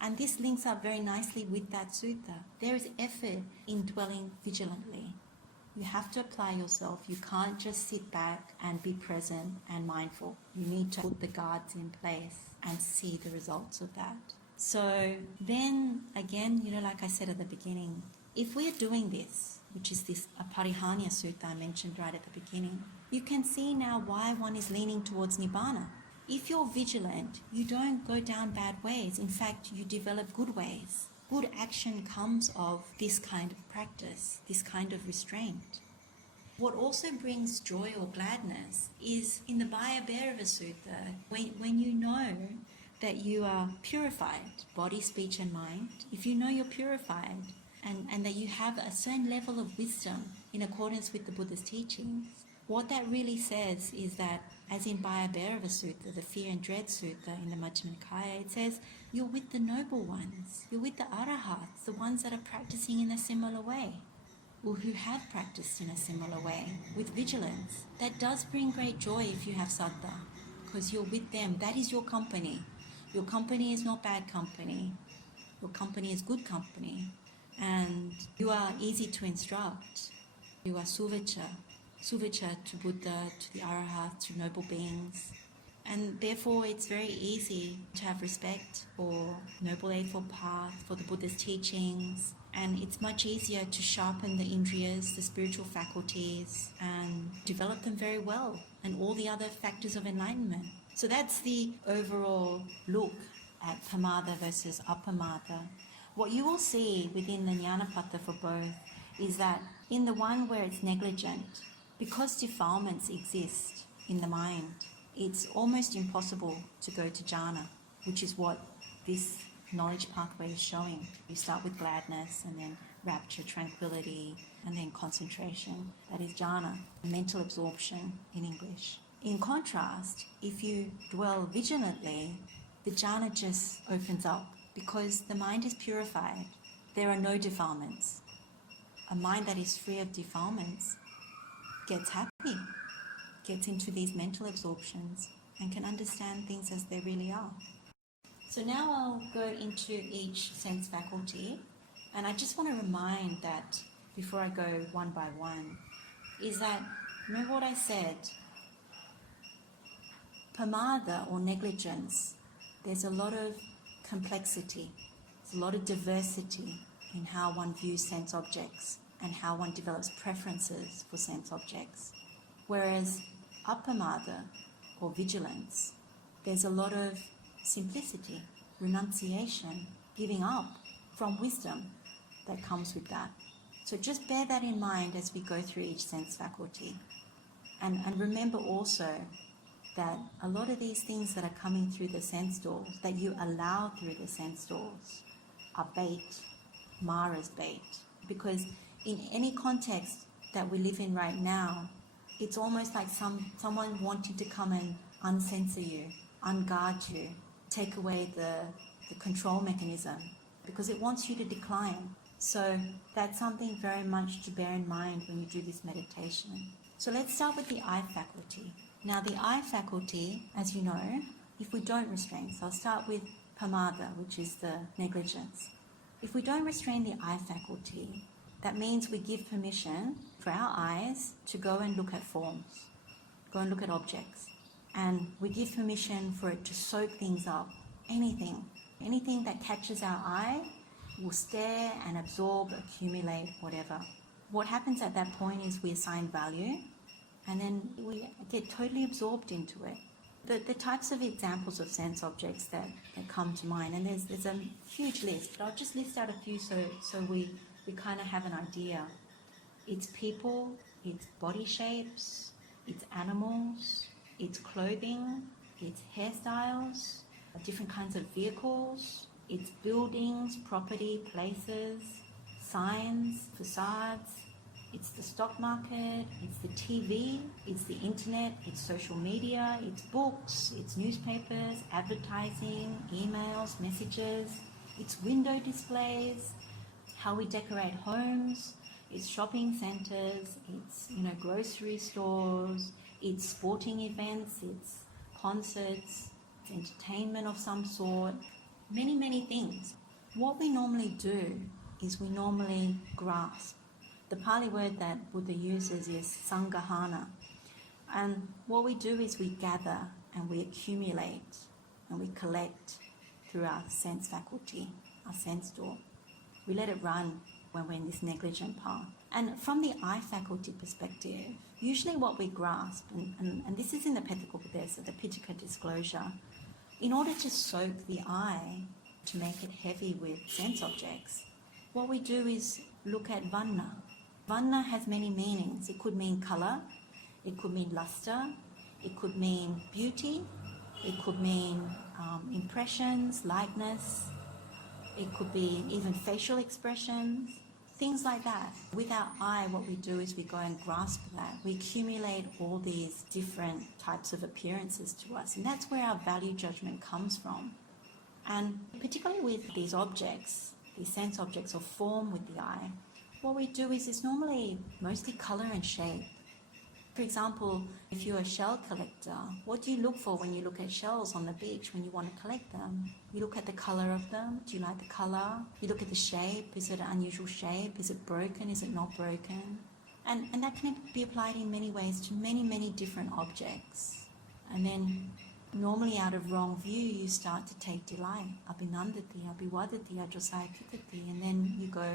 And this links up very nicely with that sutta. There is effort in dwelling vigilantly. You have to apply yourself. You can't just sit back and be present and mindful. You need to put the guards in place and see the results of that. So then, again, like I said at the beginning, if we're doing this, which is this Aparihanya Sutta I mentioned right at the beginning, you can see now why one is leaning towards Nibbana. If you're vigilant, you don't go down bad ways. In fact, you develop good ways. Good action comes of this kind of practice, this kind of restraint. What also brings joy or gladness is in the Pamādavihārī Sutta, when you know that you are purified, body, speech and mind, if you know you're purified, and that you have a certain level of wisdom in accordance with the Buddha's teachings, what that really says is that, as in Pamādavihārī Sutta, the Fear and Dread Sutta in the Majjhima Nikaya, it says you're with the noble ones, you're with the arahats, the ones that are practicing in a similar way, or who have practiced in a similar way, with vigilance. That does bring great joy if you have saddha, because you're with them. That is your company. Your company is not bad company. Your company is good company. And you are easy to instruct. You are suvacha to Buddha, to the Arahats, to noble beings. And therefore it's very easy to have respect for Noble Eightfold Path, for the Buddha's teachings. And it's much easier to sharpen the indriyas, the spiritual faculties, and develop them very well, and all the other factors of enlightenment. So that's the overall look at pamāda versus appamāda. What you will see within the Jnanapata for both is that in the one where it's negligent, because defilements exist in the mind, it's almost impossible to go to jhana, which is what this knowledge pathway is showing. You start with gladness, and then rapture, tranquility, and then concentration. That is jhana, mental absorption in English. In contrast, if you dwell vigilantly, the jhana just opens up because the mind is purified. There are no defilements. A mind that is free of defilements gets happy, gets into these mental absorptions, and can understand things as they really are. So now I'll go into each sense faculty And I just want to remind that, before I go one by one, is that, remember what I said, pamāda or negligence, there's a lot of complexity, there's a lot of diversity in how one views sense objects and how one develops preferences for sense objects. Whereas appamāda or vigilance, there's a lot of simplicity, renunciation, giving up from wisdom that comes with that. So just bear that in mind as we go through each sense faculty. And remember also that a lot of these things that are coming through the sense doors, that you allow through the sense doors, are bait, Mara's bait. Because in any context that we live in right now, it's almost like someone wanting to come and uncensor you, unguard you, take away the control mechanism, because it wants you to decline. So that's something very much to bear in mind when you do this meditation. So let's start with the eye faculty. Now the eye faculty, as you know, if we don't restrain, so I'll start with pamāda, which is the negligence. If we don't restrain the eye faculty, that means we give permission for our eyes to go and look at forms, go and look at objects. And we give permission for it to soak things up, anything that catches our eye, will stare and absorb, accumulate, whatever. What happens at that point is we assign value, and then we get totally absorbed into it. The types of examples of sense objects that come to mind, and there's a huge list, but I'll just list out a few so we kind of have an idea. It's people, it's body shapes, it's animals, it's clothing, it's hairstyles, different kinds of vehicles, it's buildings, property, places, signs, facades, it's the stock market, it's the TV, it's the internet, it's social media, it's books, it's newspapers, advertising, emails, messages, it's window displays, how we decorate homes, it's shopping centres, it's grocery stores, it's sporting events, it's concerts, it's entertainment of some sort, many things. What we normally do is we normally grasp. The Pali word that Buddha uses is sangahana. And what we do is we gather and we accumulate and we collect through our sense faculty, our sense door. We let it run when we're in this negligent path. And from the eye faculty perspective, usually what we grasp, and this is in the Pethical Padesa, the Pitaka disclosure, in order to soak the eye, to make it heavy with sense objects, what we do is look at vanna. Vanna has many meanings. It could mean colour, it could mean luster, it could mean beauty, it could mean impressions, lightness, it could be even facial expressions, things like that. With our eye, what we do is we go and grasp that. We accumulate all these different types of appearances to us, and that's where our value judgment comes from. And particularly with these objects, these sense objects or form with the eye, what we do is it's normally mostly colour and shape. For example, if you're a shell collector, what do you look for when you look at shells on the beach when you want to collect them? You look at the colour of them. Do you like the colour? You look at the shape. Is it an unusual shape? Is it broken? Is it not broken? And that can be applied in many ways to many different objects. And then normally out of wrong view, you start to take delight. Abhinandati, abhiwadati, ajosayakitati, and then you go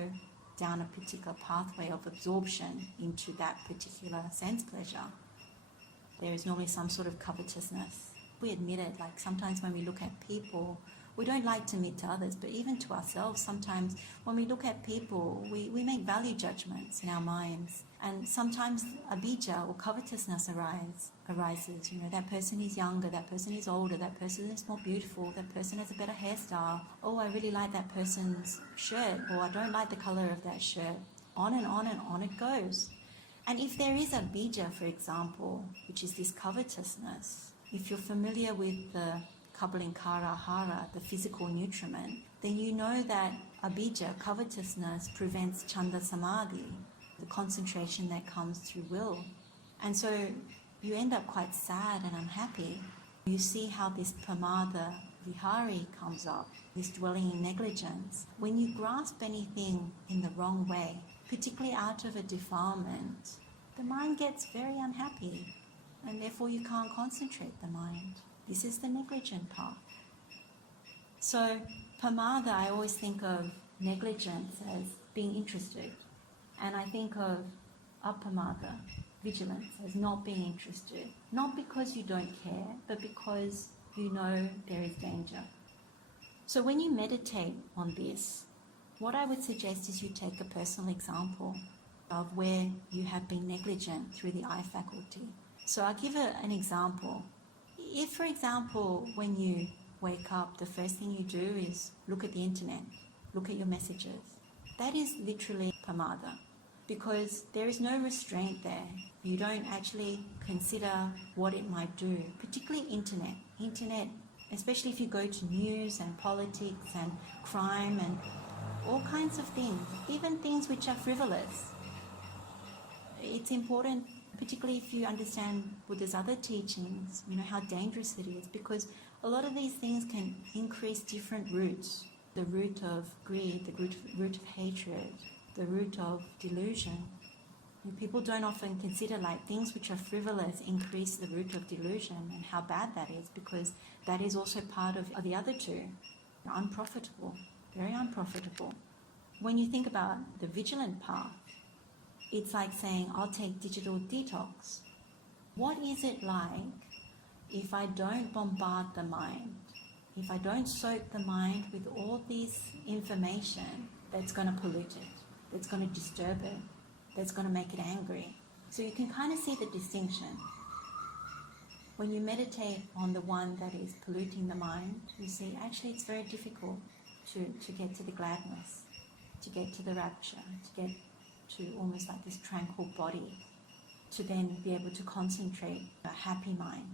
down a particular pathway of absorption into that particular sense pleasure. There is normally some sort of covetousness. We admit it, like sometimes when we look at people, we don't like to admit to others, but even to ourselves, sometimes when we look at people, we make value judgments in our minds. And sometimes abhijja or covetousness arises. That person is younger, that person is older, that person is more beautiful, that person has a better hairstyle. Oh, I really like that person's shirt, or I don't like the colour of that shirt. On and on it goes. And if there is abhijja, for example, which is this covetousness, if you're familiar with the Kabalinkara Hara, the physical nutriment, then you know that abhijja, covetousness, prevents chanda samadhi, the concentration that comes through will. And so you end up quite sad and unhappy. You see how this pamāda vihari comes up, this dwelling in negligence. When you grasp anything in the wrong way, particularly out of a defilement, the mind gets very unhappy, and therefore you can't concentrate the mind. This is the negligent path. So pamāda, I always think of negligence as being interested, and I think of appamāda, vigilance, as not being interested, not because you don't care, but because you know there is danger. So when you meditate on this, what I would suggest is you take a personal example of where you have been negligent through the eye faculty. So I'll give an example. If, for example, when you wake up, the first thing you do is look at the internet, look at your messages, that is literally pamāda, because there is no restraint there. You don't actually consider what it might do, particularly internet. Internet, especially if you go to news and politics and crime and all kinds of things, even things which are frivolous. It's important, particularly if you understand Buddha's other teachings, how dangerous it is, because a lot of these things can increase different roots. The root of greed, the root of hatred, the root of delusion. And people don't often consider things which are frivolous increase the root of delusion, and how bad that is, because that is also part of the other two. Unprofitable, very unprofitable. When you think about the vigilant path, it's like saying, I'll take digital detox. What is it like if I don't bombard the mind, if I don't soak the mind with all this information that's going to pollute it, that's going to disturb it, that's going to make it angry? So you can kind of see the distinction. When you meditate on the one that is polluting the mind, you see actually it's very difficult to get to the gladness, to get to the rapture, to get to almost like this tranquil body, to then be able to concentrate a happy mind,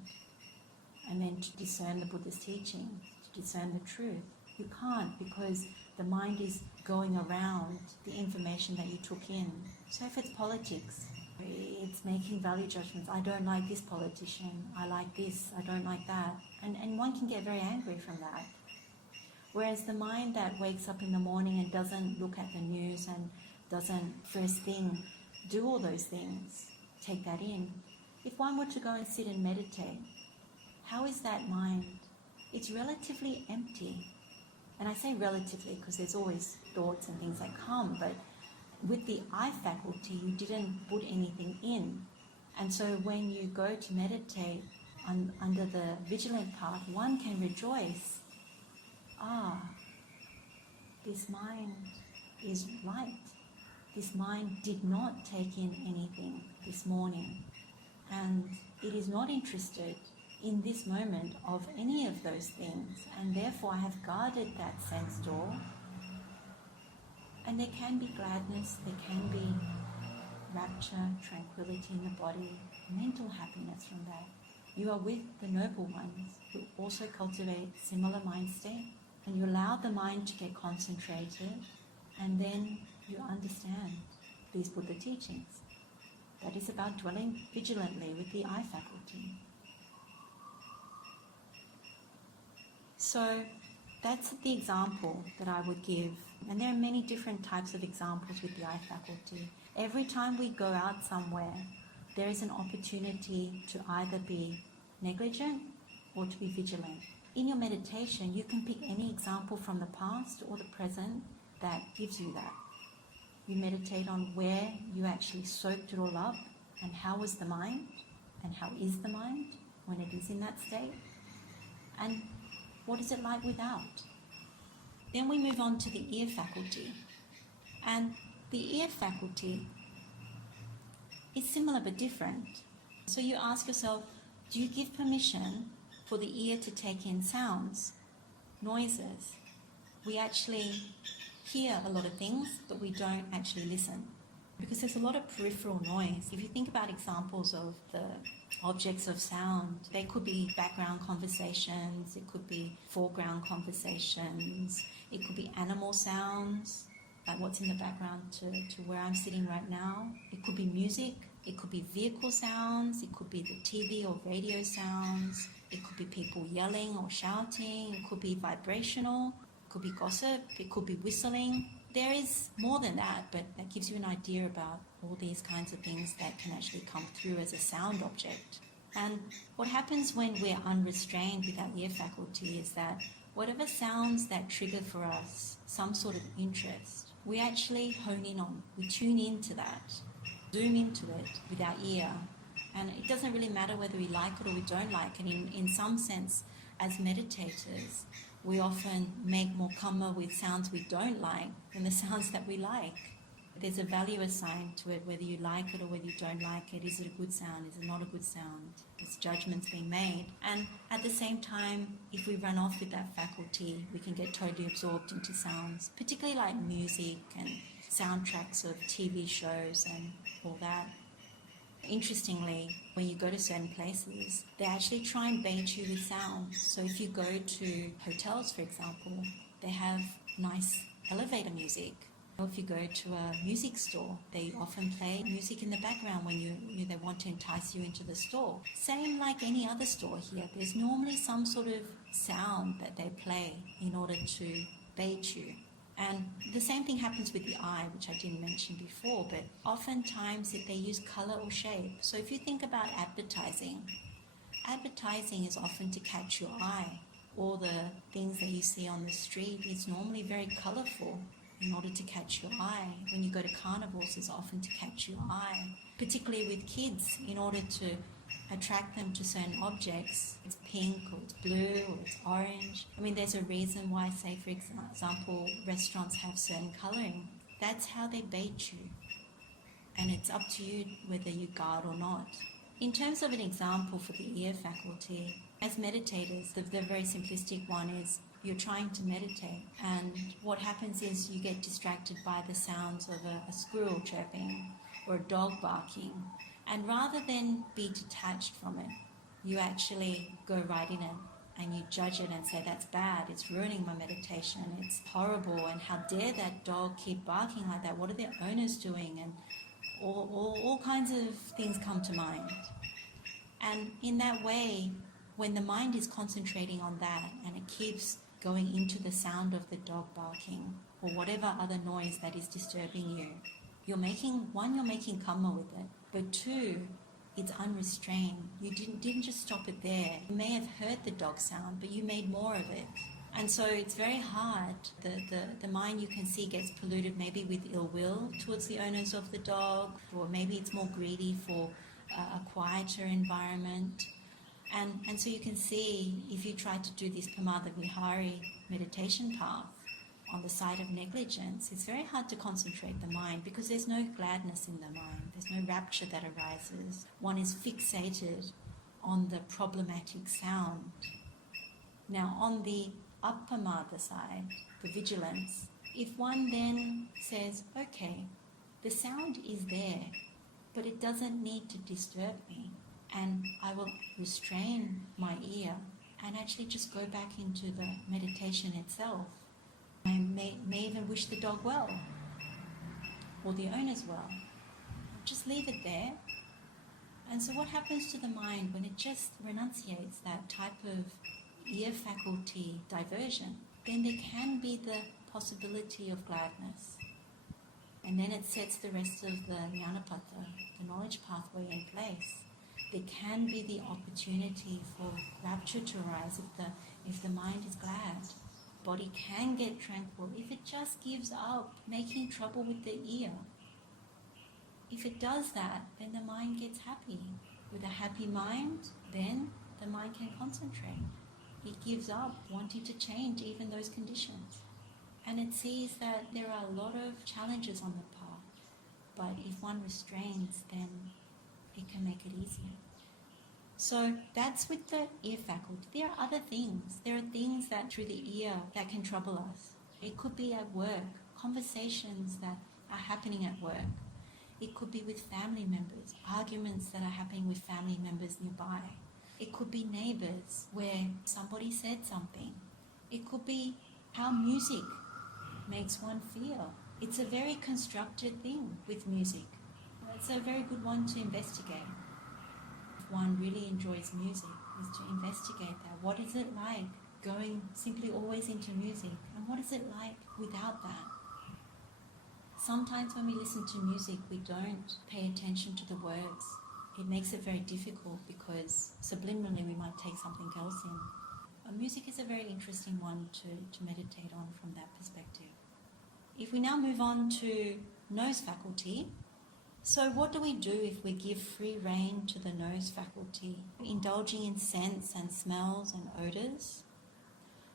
and then to discern the Buddha's teaching, to discern the truth. You can't, because the mind is going around the information that you took in. So if it's politics, it's making value judgments. I don't like this politician, I like this, I don't like that. And one can get very angry from that. Whereas the mind that wakes up in the morning and doesn't look at the news and doesn't first thing do all those things, take that in. If one were to go and sit and meditate, how is that mind? It's relatively empty. And I say relatively because there's always thoughts and things that come, but with the eye faculty, you didn't put anything in. And so when you go to meditate under the vigilant path, one can rejoice. This mind is right. This mind did not take in anything this morning, and it is not interested in this moment of any of those things, and therefore I have guarded that sense door. And there can be gladness, there can be rapture, tranquility in the body, mental happiness from that. You are with the noble ones who also cultivate similar mind state, and you allow the mind to get concentrated, and then you understand these Buddha teachings. That is about dwelling vigilantly with the eye faculty. So that's the example that I would give. And there are many different types of examples with the eye faculty. Every time we go out somewhere, there is an opportunity to either be negligent or to be vigilant. In your meditation, you can pick any example from the past or the present that gives you that. You meditate on where you actually soaked it all up, and how was the mind, and how is the mind when it is in that state, and what is it like without. Then we move on to the ear faculty. And the ear faculty is similar but different. So you ask yourself, do you give permission for the ear to take in sounds, noises? We actually hear a lot of things, but we don't actually listen, because there's a lot of peripheral noise. If you think about examples of the objects of sound, they could be background conversations, it could be foreground conversations, it could be animal sounds, like what's in the background to where I'm sitting right now. It could be music, It could be vehicle sounds, it could be the TV or radio sounds, it could be people yelling or shouting, it could be vibrational, it could be gossip, it could be whistling. There is more than that, but that gives you an idea about all these kinds of things that can actually come through as a sound object. And what happens when we're unrestrained with our ear faculty is that whatever sounds that trigger for us some sort of interest, we actually hone in on, we tune into that, zoom into it with our ear. And it doesn't really matter whether we like it or we don't like it. In some sense, as meditators, we often make more karma with sounds we don't like than the sounds that we like. There's a value assigned to it, whether you like it or whether you don't like it. Is it a good sound? Is it not a good sound? There's judgments being made. And at the same time, if we run off with that faculty, we can get totally absorbed into sounds, particularly like music and soundtracks of TV shows and all that. Interestingly, when you go to certain places, they actually try and bait you with sounds. So if you go to hotels, for example, they have nice elevator music. Or if you go to a music store, they often play music in the background when they want to entice you into the store. Same like any other store here. There's normally some sort of sound that they play in order to bait you. And the same thing happens with the eye, which I didn't mention before, but oftentimes they use color or shape. So if you think about advertising is often to catch your eye. All the things that you see on the street is normally very colorful in order to catch your eye. When you go to carnivals, it's often to catch your eye. Particularly with kids, in order to attract them to certain objects. It's pink or it's blue or it's orange. I mean, there's a reason why, say, for example, restaurants have certain colouring. That's how they bait you. And it's up to you whether you guard or not. In terms of an example for the ear faculty, as meditators, the very simplistic one is you're trying to meditate, and what happens is you get distracted by the sounds of a squirrel chirping or a dog barking. And rather than be detached from it, you actually go right in it and you judge it and say, that's bad, it's ruining my meditation, it's horrible, and how dare that dog keep barking like that, what are their owners doing? And all kinds of things come to mind. And in that way, when the mind is concentrating on that and it keeps going into the sound of the dog barking or whatever other noise that is disturbing you, you're making karma with it. But two, it's unrestrained. You didn't just stop it there. You may have heard the dog sound, but you made more of it. And so it's very hard. The mind, you can see, gets polluted maybe with ill will towards the owners of the dog, or maybe it's more greedy for a quieter environment. And so you can see, if you try to do this Pamadavihari meditation path on the side of negligence, it's very hard to concentrate the mind because there's no gladness in the mind. There's no rapture that arises. One is fixated on the problematic sound. Now, on the appamāda side, the vigilance, if one then says, okay, the sound is there, but it doesn't need to disturb me, and I will restrain my ear and actually just go back into the meditation itself. I may even wish the dog well, or the owners well. Just leave it there. And so what happens to the mind when it just renunciates that type of ear faculty diversion? Then there can be the possibility of gladness. And then it sets the rest of the jnanapatha, the knowledge pathway, in place. There can be the opportunity for rapture to arise if the mind is glad. Body can get tranquil if it just gives up making trouble with the ear. If it does that, then the mind gets happy. With a happy mind, then the mind can concentrate. It gives up wanting to change even those conditions. And it sees that there are a lot of challenges on the path. But if one restrains, then it can make it easier. So that's with the ear faculty. There are other things. There are things that through the ear that can trouble us. It could be at work, conversations that are happening at work. It could be with family members, arguments that are happening with family members nearby. It could be neighbors where somebody said something. It could be how music makes one feel. It's a very constructed thing with music. It's a very good one to investigate. If one really enjoys music, is to investigate that. What is it like going simply always into music? And what is it like without that? Sometimes when we listen to music, we don't pay attention to the words. It makes it very difficult because subliminally we might take something else in. Music is a very interesting one to meditate on from that perspective. If we now move on to nose faculty, so what do we do if we give free rein to the nose faculty, indulging in scents and smells and odours?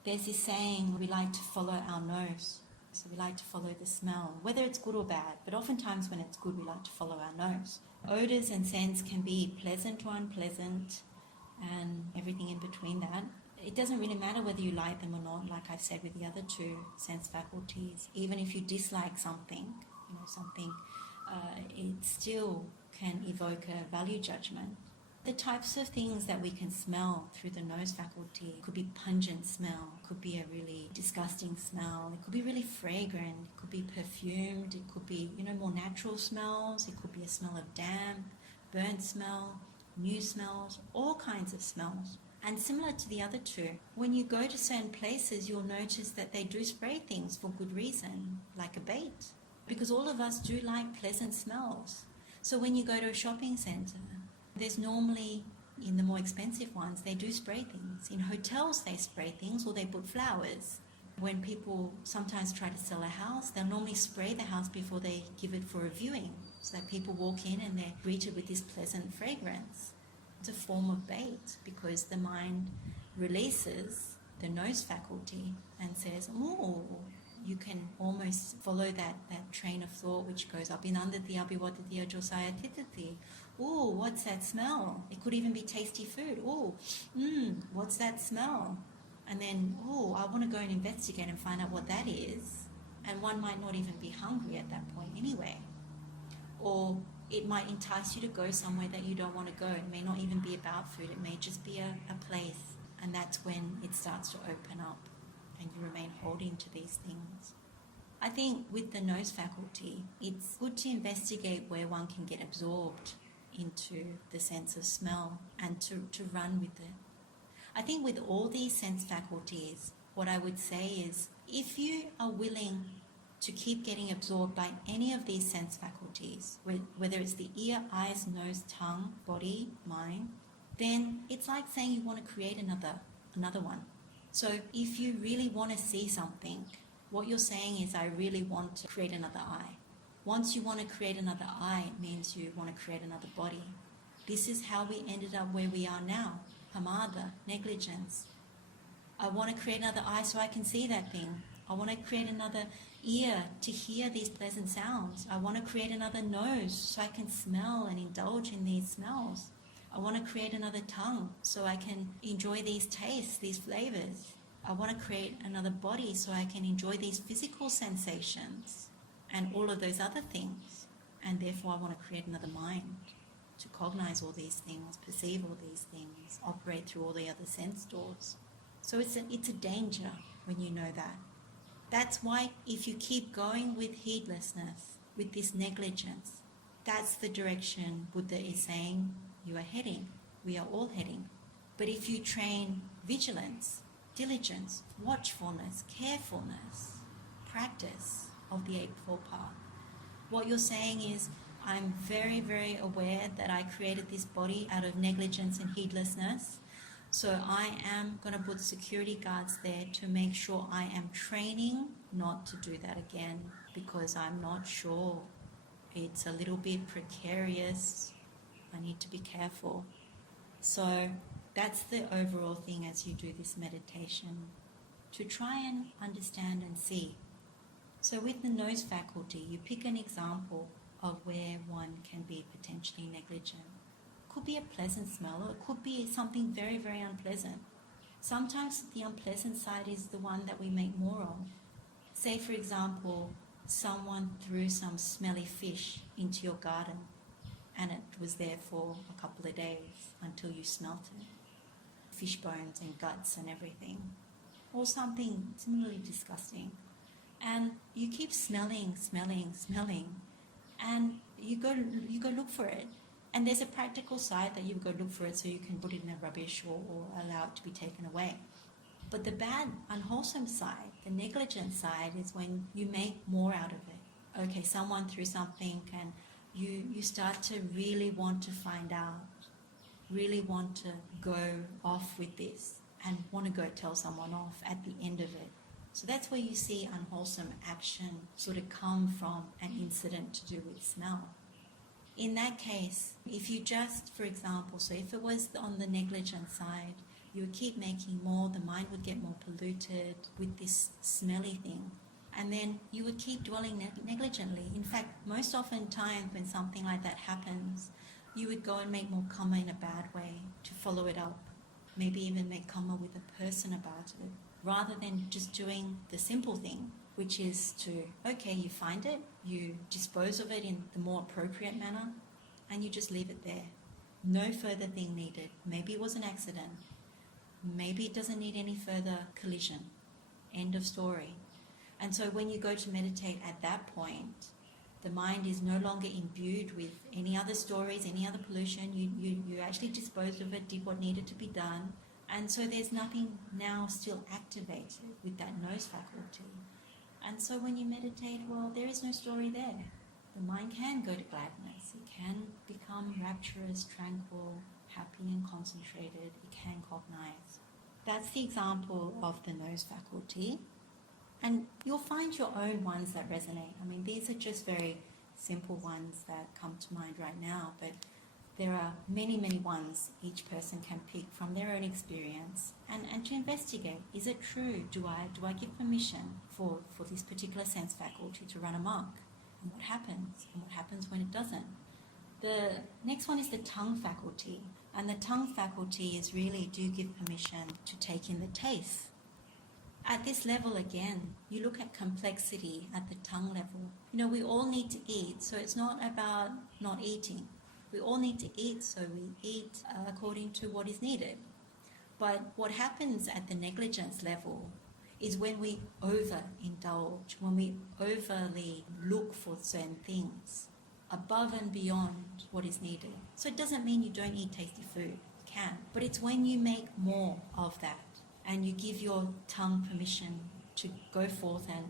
There's this saying, we like to follow our nose. So we like to follow the smell, whether it's good or bad, but oftentimes when it's good, we like to follow our nose. Odours and scents can be pleasant or unpleasant and everything in between that. It doesn't really matter whether you like them or not, like I've said with the other two sense faculties. Even if you dislike something, it still can evoke a value judgment. The types of things that we can smell through the nose faculty could be pungent smell, could be a really disgusting smell, it could be really fragrant, it could be perfumed, it could be, more natural smells, it could be a smell of damp, burnt smell, new smells, all kinds of smells. And similar to the other two, when you go to certain places, you'll notice that they do spray things for good reason, like a bait, because all of us do like pleasant smells. So when you go to a shopping centre, there's normally, in the more expensive ones, they do spray things. In hotels, they spray things or they put flowers. When people sometimes try to sell a house, they'll normally spray the house before they give it for a viewing, so that people walk in and they're greeted with this pleasant fragrance. It's a form of bait because the mind releases the nose faculty and says, oh, you can almost follow that train of thought which goes up in andati abhivatati ajosaya titati. Oh, what's that smell? It could even be tasty food. Oh, what's that smell? And then, oh, I want to go and investigate and find out what that is. And one might not even be hungry at that point anyway. Or it might entice you to go somewhere that you don't want to go. It may not even be about food. It may just be a place. And that's when it starts to open up and you remain holding to these things. I think with the nose faculty, it's good to investigate where one can get absorbed into the sense of smell and to run with it. I think with all these sense faculties, what I would say is if you are willing to keep getting absorbed by any of these sense faculties, whether it's the ear, eyes, nose, tongue, body, mind, then it's like saying you want to create another one. So if you really want to see something, what you're saying is, I really want to create another eye. Once you want to create another eye, it means you want to create another body. This is how we ended up where we are now. Pamāda, negligence. I want to create another eye so I can see that thing. I want to create another ear to hear these pleasant sounds. I want to create another nose so I can smell and indulge in these smells. I want to create another tongue so I can enjoy these tastes, these flavors. I want to create another body so I can enjoy these physical sensations and all of those other things. And therefore I want to create another mind to cognize all these things, perceive all these things, operate through all the other sense doors. So it's a danger when you know that. That's why if you keep going with heedlessness, with this negligence, that's the direction Buddha is saying you are heading. We are all heading. But if you train vigilance, diligence, watchfulness, carefulness, practice of the Eightfold Path, what you're saying is, I'm very, very aware that I created this body out of negligence and heedlessness. So I am going to put security guards there to make sure I am training not to do that again, because I'm not sure. It's a little bit precarious. I need to be careful. So that's the overall thing as you do this meditation, to try and understand and see. So with the nose faculty, you pick an example of where one can be potentially negligent. It could be a pleasant smell, or it could be something very, very unpleasant. Sometimes the unpleasant side is the one that we make more of. Say, for example, someone threw some smelly fish into your garden and it was there for a couple of days until you smelt it. Fish bones and guts and everything. Or something similarly disgusting. And you keep smelling, and you go look for it. And there's a practical side that you go look for it so you can put it in the rubbish or allow it to be taken away. But the bad, unwholesome side, the negligent side, is when you make more out of it. Okay, someone threw something and you start to really want to find out, really want to go off with this and want to go tell someone off at the end of it. So that's where you see unwholesome action sort of come from an incident to do with smell. In that case, if you just, for example, so if it was on the negligent side, you would keep making more, the mind would get more polluted with this smelly thing. And then you would keep dwelling negligently. In fact, most often times when something like that happens, you would go and make more karma in a bad way to follow it up. Maybe even make karma with a person about it, rather than just doing the simple thing, which is to, okay, you find it, you dispose of it in the more appropriate manner, and you just leave it there. No further thing needed. Maybe it was an accident. Maybe it doesn't need any further collision. End of story. And so when you go to meditate at that point, the mind is no longer imbued with any other stories, any other pollution. You actually disposed of it, did what needed to be done. And so there's nothing now still activated with that nose faculty. And so when you meditate, well, there is no story there. The mind can go to gladness. It can become rapturous, tranquil, happy and concentrated. It can cognize. That's the example of the nose faculty. And you'll find your own ones that resonate. I mean, these are just very simple ones that come to mind right now, but there are many, many ones each person can pick from their own experience and to investigate. Is it true? Do I give permission for this particular sense faculty to run amok? And what happens? And what happens when it doesn't? The next one is the tongue faculty. And the tongue faculty is really, do you give permission to take in the taste? At this level again, you look at complexity at the tongue level. You know, we all need to eat, so it's not about not eating. We all need to eat, so we eat according to what is needed. But what happens at the negligence level is when we overindulge, when we overly look for certain things above and beyond what is needed. So it doesn't mean you don't eat tasty food. You can. But it's when you make more of that and you give your tongue permission to go forth and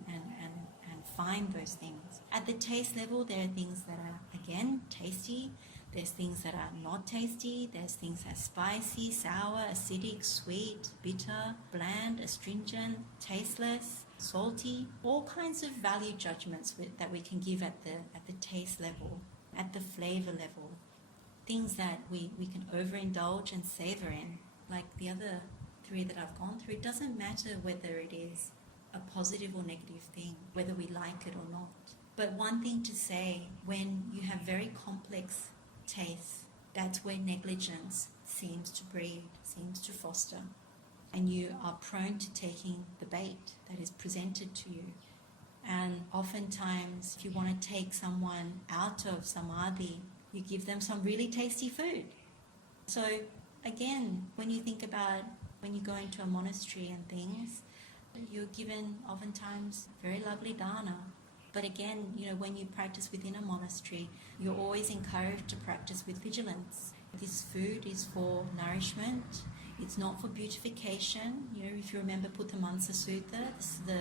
find those things. At the taste level, there are things that are, again, tasty. There's things that are not tasty. There's things that are spicy, sour, acidic, sweet, bitter, bland, astringent, tasteless, salty. All kinds of value judgments that we can give at the taste level, at the flavor level. Things that we can overindulge and savor in, like the other three that I've gone through. It doesn't matter whether it is a positive or negative thing, whether we like it or not. But one thing to say, when you have very complex tastes, that's where negligence seems to breed, seems to foster. And you are prone to taking the bait that is presented to you. And oftentimes, if you want to take someone out of samadhi, you give them some really tasty food. So again, when you think about when you go into a monastery and things, you're given oftentimes very lovely dana. But again, you know, when you practice within a monastery, you're always encouraged to practice with vigilance. This food is for nourishment. It's not for beautification. You know, if you remember Dhamma Session, the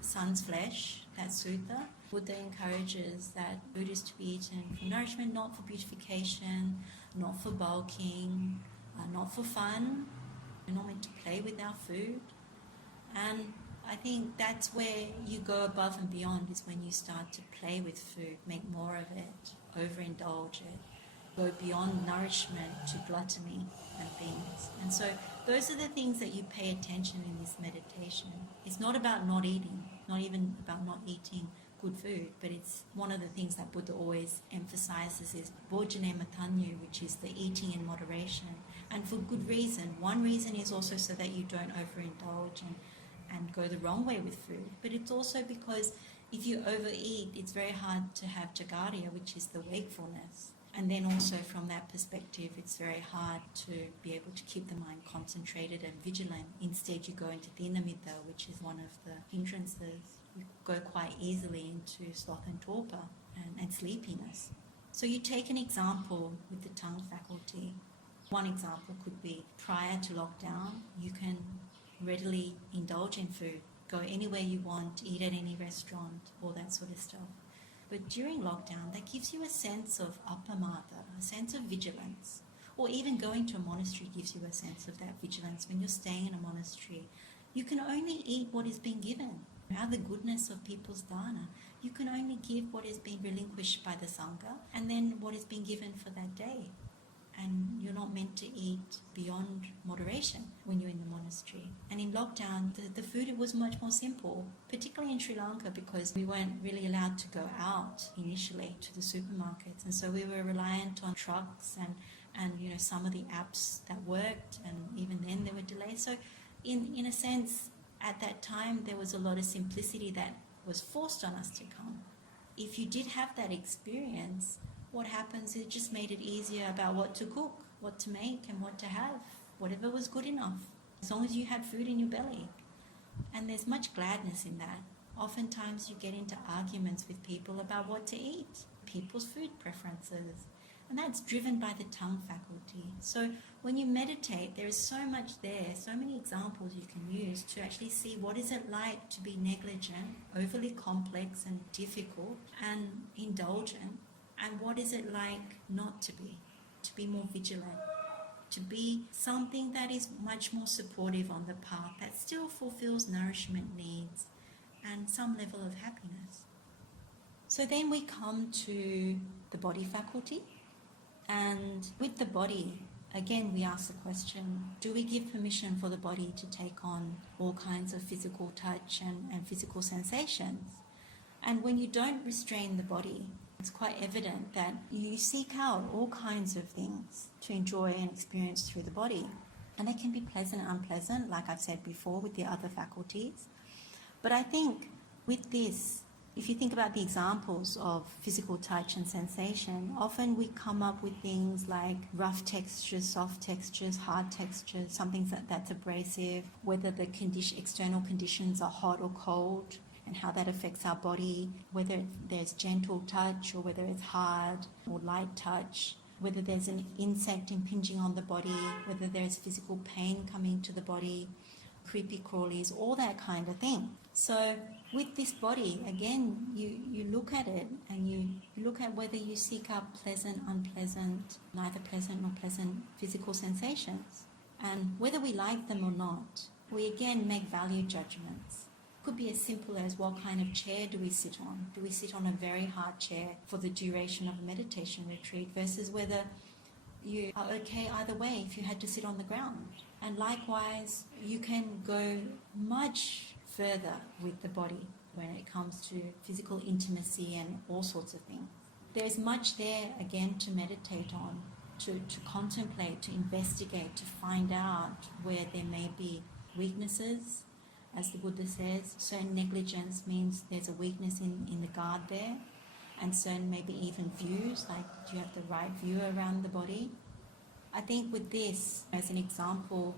sun's flesh, that sutta, Buddha encourages that food is to be eaten for nourishment, not for beautification, not for bulking, not for fun. We're not meant to play with our food. And I think that's where you go above and beyond, is when you start to play with food, make more of it, overindulge it, go beyond nourishment to gluttony and things. And so those are the things that you pay attention in this meditation. It's not about not eating, not even about not eating good food, but it's one of the things that Buddha always emphasizes is bhojane matanyu, which is the eating in moderation. And for good reason. One reason is also so that you don't overindulge and go the wrong way with food. But it's also because if you overeat, it's very hard to have jagarya, which is the wakefulness. And then also from that perspective, it's very hard to be able to keep the mind concentrated and vigilant. Instead, you go into dhinamita, which is one of the hindrances. You go quite easily into sloth and torpor and sleepiness. So you take an example with the tongue faculty. One example could be prior to lockdown, you can readily indulge in food, go anywhere you want, eat at any restaurant, all that sort of stuff. But during lockdown, that gives you a sense of appamāda, a sense of vigilance. Or even going to a monastery gives you a sense of that vigilance. When you're staying in a monastery, you can only eat what is being given. Out of the goodness of people's dana, you can only give what has been relinquished by the Sangha and then what is being given for that day. And you're not meant to eat beyond moderation when you're in the monastery. And in lockdown, the food was much more simple, particularly in Sri Lanka, because we weren't really allowed to go out initially to the supermarkets. And so we were reliant on trucks and some of the apps that worked, and even then there were delays. So in a sense, at that time, there was a lot of simplicity that was forced on us to come. If you did have that experience, what happens, it just made it easier about what to cook, what to make, and what to have, whatever was good enough, as long as you had food in your belly. And there's much gladness in that. Oftentimes you get into arguments with people about what to eat, people's food preferences, and that's driven by the tongue faculty. So when you meditate, there is so much there, so many examples you can use to actually see what is it like to be negligent, overly complex and difficult and indulgent, and what is it like not to be more vigilant, to be something that is much more supportive on the path, that still fulfills nourishment needs and some level of happiness. So then we come to the body faculty. And with the body, again, we ask the question, do we give permission for the body to take on all kinds of physical touch and physical sensations? And when you don't restrain the body, it's quite evident that you seek out all kinds of things to enjoy and experience through the body. And they can be pleasant and unpleasant, like I've said before, with the other faculties. But I think with this, if you think about the examples of physical touch and sensation, often we come up with things like rough textures, soft textures, hard textures, something that's abrasive, whether the external conditions are hot or cold, and how that affects our body, whether there's gentle touch or whether it's hard or light touch, whether there's an insect impinging on the body, whether there's physical pain coming to the body, creepy crawlies, all that kind of thing. So with this body, again, you look at it and you look at whether you seek out pleasant, unpleasant, neither pleasant nor pleasant physical sensations. And whether we like them or not, we again make value judgments. It could be as simple as what kind of chair do we sit on? Do we sit on a very hard chair for the duration of a meditation retreat versus whether you are okay either way if you had to sit on the ground? And likewise, you can go much further with the body when it comes to physical intimacy and all sorts of things. There's much there, again, to meditate on, to contemplate, to investigate, to find out where there may be weaknesses. As the Buddha says, certain negligence means there's a weakness in the guard there, and certain maybe even views, like do you have the right view around the body? I think with this, as an example,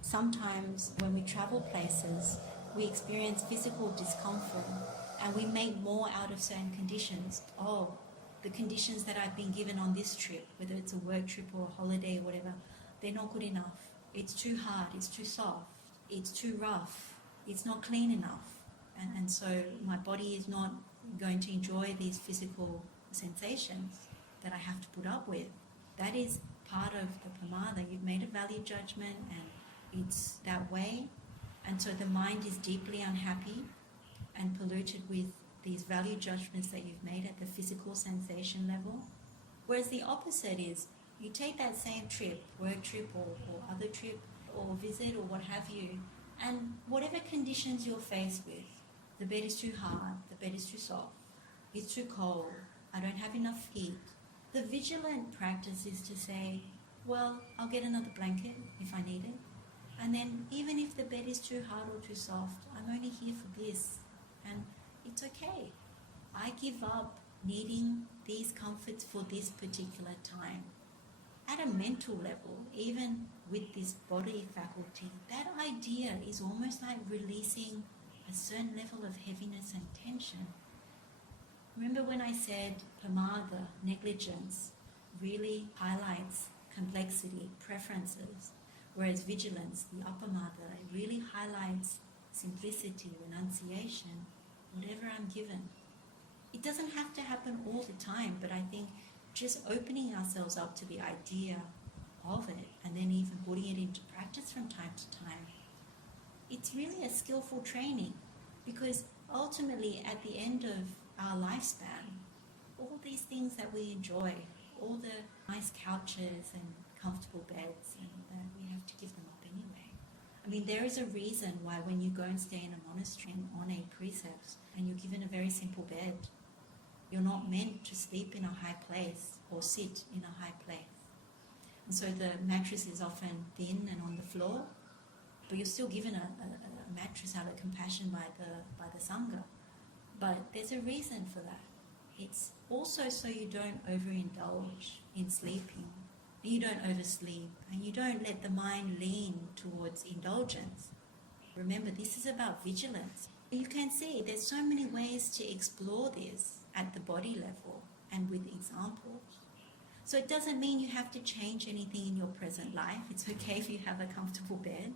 sometimes when we travel places, we experience physical discomfort and we make more out of certain conditions. Oh, the conditions that I've been given on this trip, whether it's a work trip or a holiday or whatever, they're not good enough. It's too hard, it's too soft, it's too rough, it's not clean enough. And so my body is not going to enjoy these physical sensations that I have to put up with. That is part of the pamāda. You've made a value judgment and it's that way. And so the mind is deeply unhappy and polluted with these value judgments that you've made at the physical sensation level. Whereas the opposite is, you take that same trip, work trip or other trip or visit or what have you, and whatever conditions you're faced with, the bed is too hard, the bed is too soft, it's too cold, I don't have enough heat. The vigilant practice is to say, well, I'll get another blanket if I need it. And then even if the bed is too hard or too soft, I'm only here for this. And it's okay. I give up needing these comforts for this particular time. At a mental level, even with this body faculty, that idea is almost like releasing a certain level of heaviness and tension. Remember when I said pamāda, negligence, really highlights complexity, preferences, whereas vigilance, the appamāda, it really highlights simplicity, renunciation, whatever I'm given. It doesn't have to happen all the time, but I think just opening ourselves up to the idea of it and then even putting it into practice from time to time, it's really a skillful training, because ultimately at the end of our lifespan, all these things that we enjoy, all the nice couches and comfortable beds, and we have to give them up anyway. I mean, there is a reason why when you go and stay in a monastery on a precepts and you're given a very simple bed, you're not meant to sleep in a high place or sit in a high place. And so the mattress is often thin and on the floor, but you're still given a mattress out of compassion by the Sangha. But there's a reason for that. It's also so you don't overindulge in sleeping, and you don't oversleep, and you don't let the mind lean towards indulgence. Remember, this is about vigilance. You can see there's so many ways to explore this at the body level and with examples. So it doesn't mean you have to change anything in your present life. It's okay if you have a comfortable bed.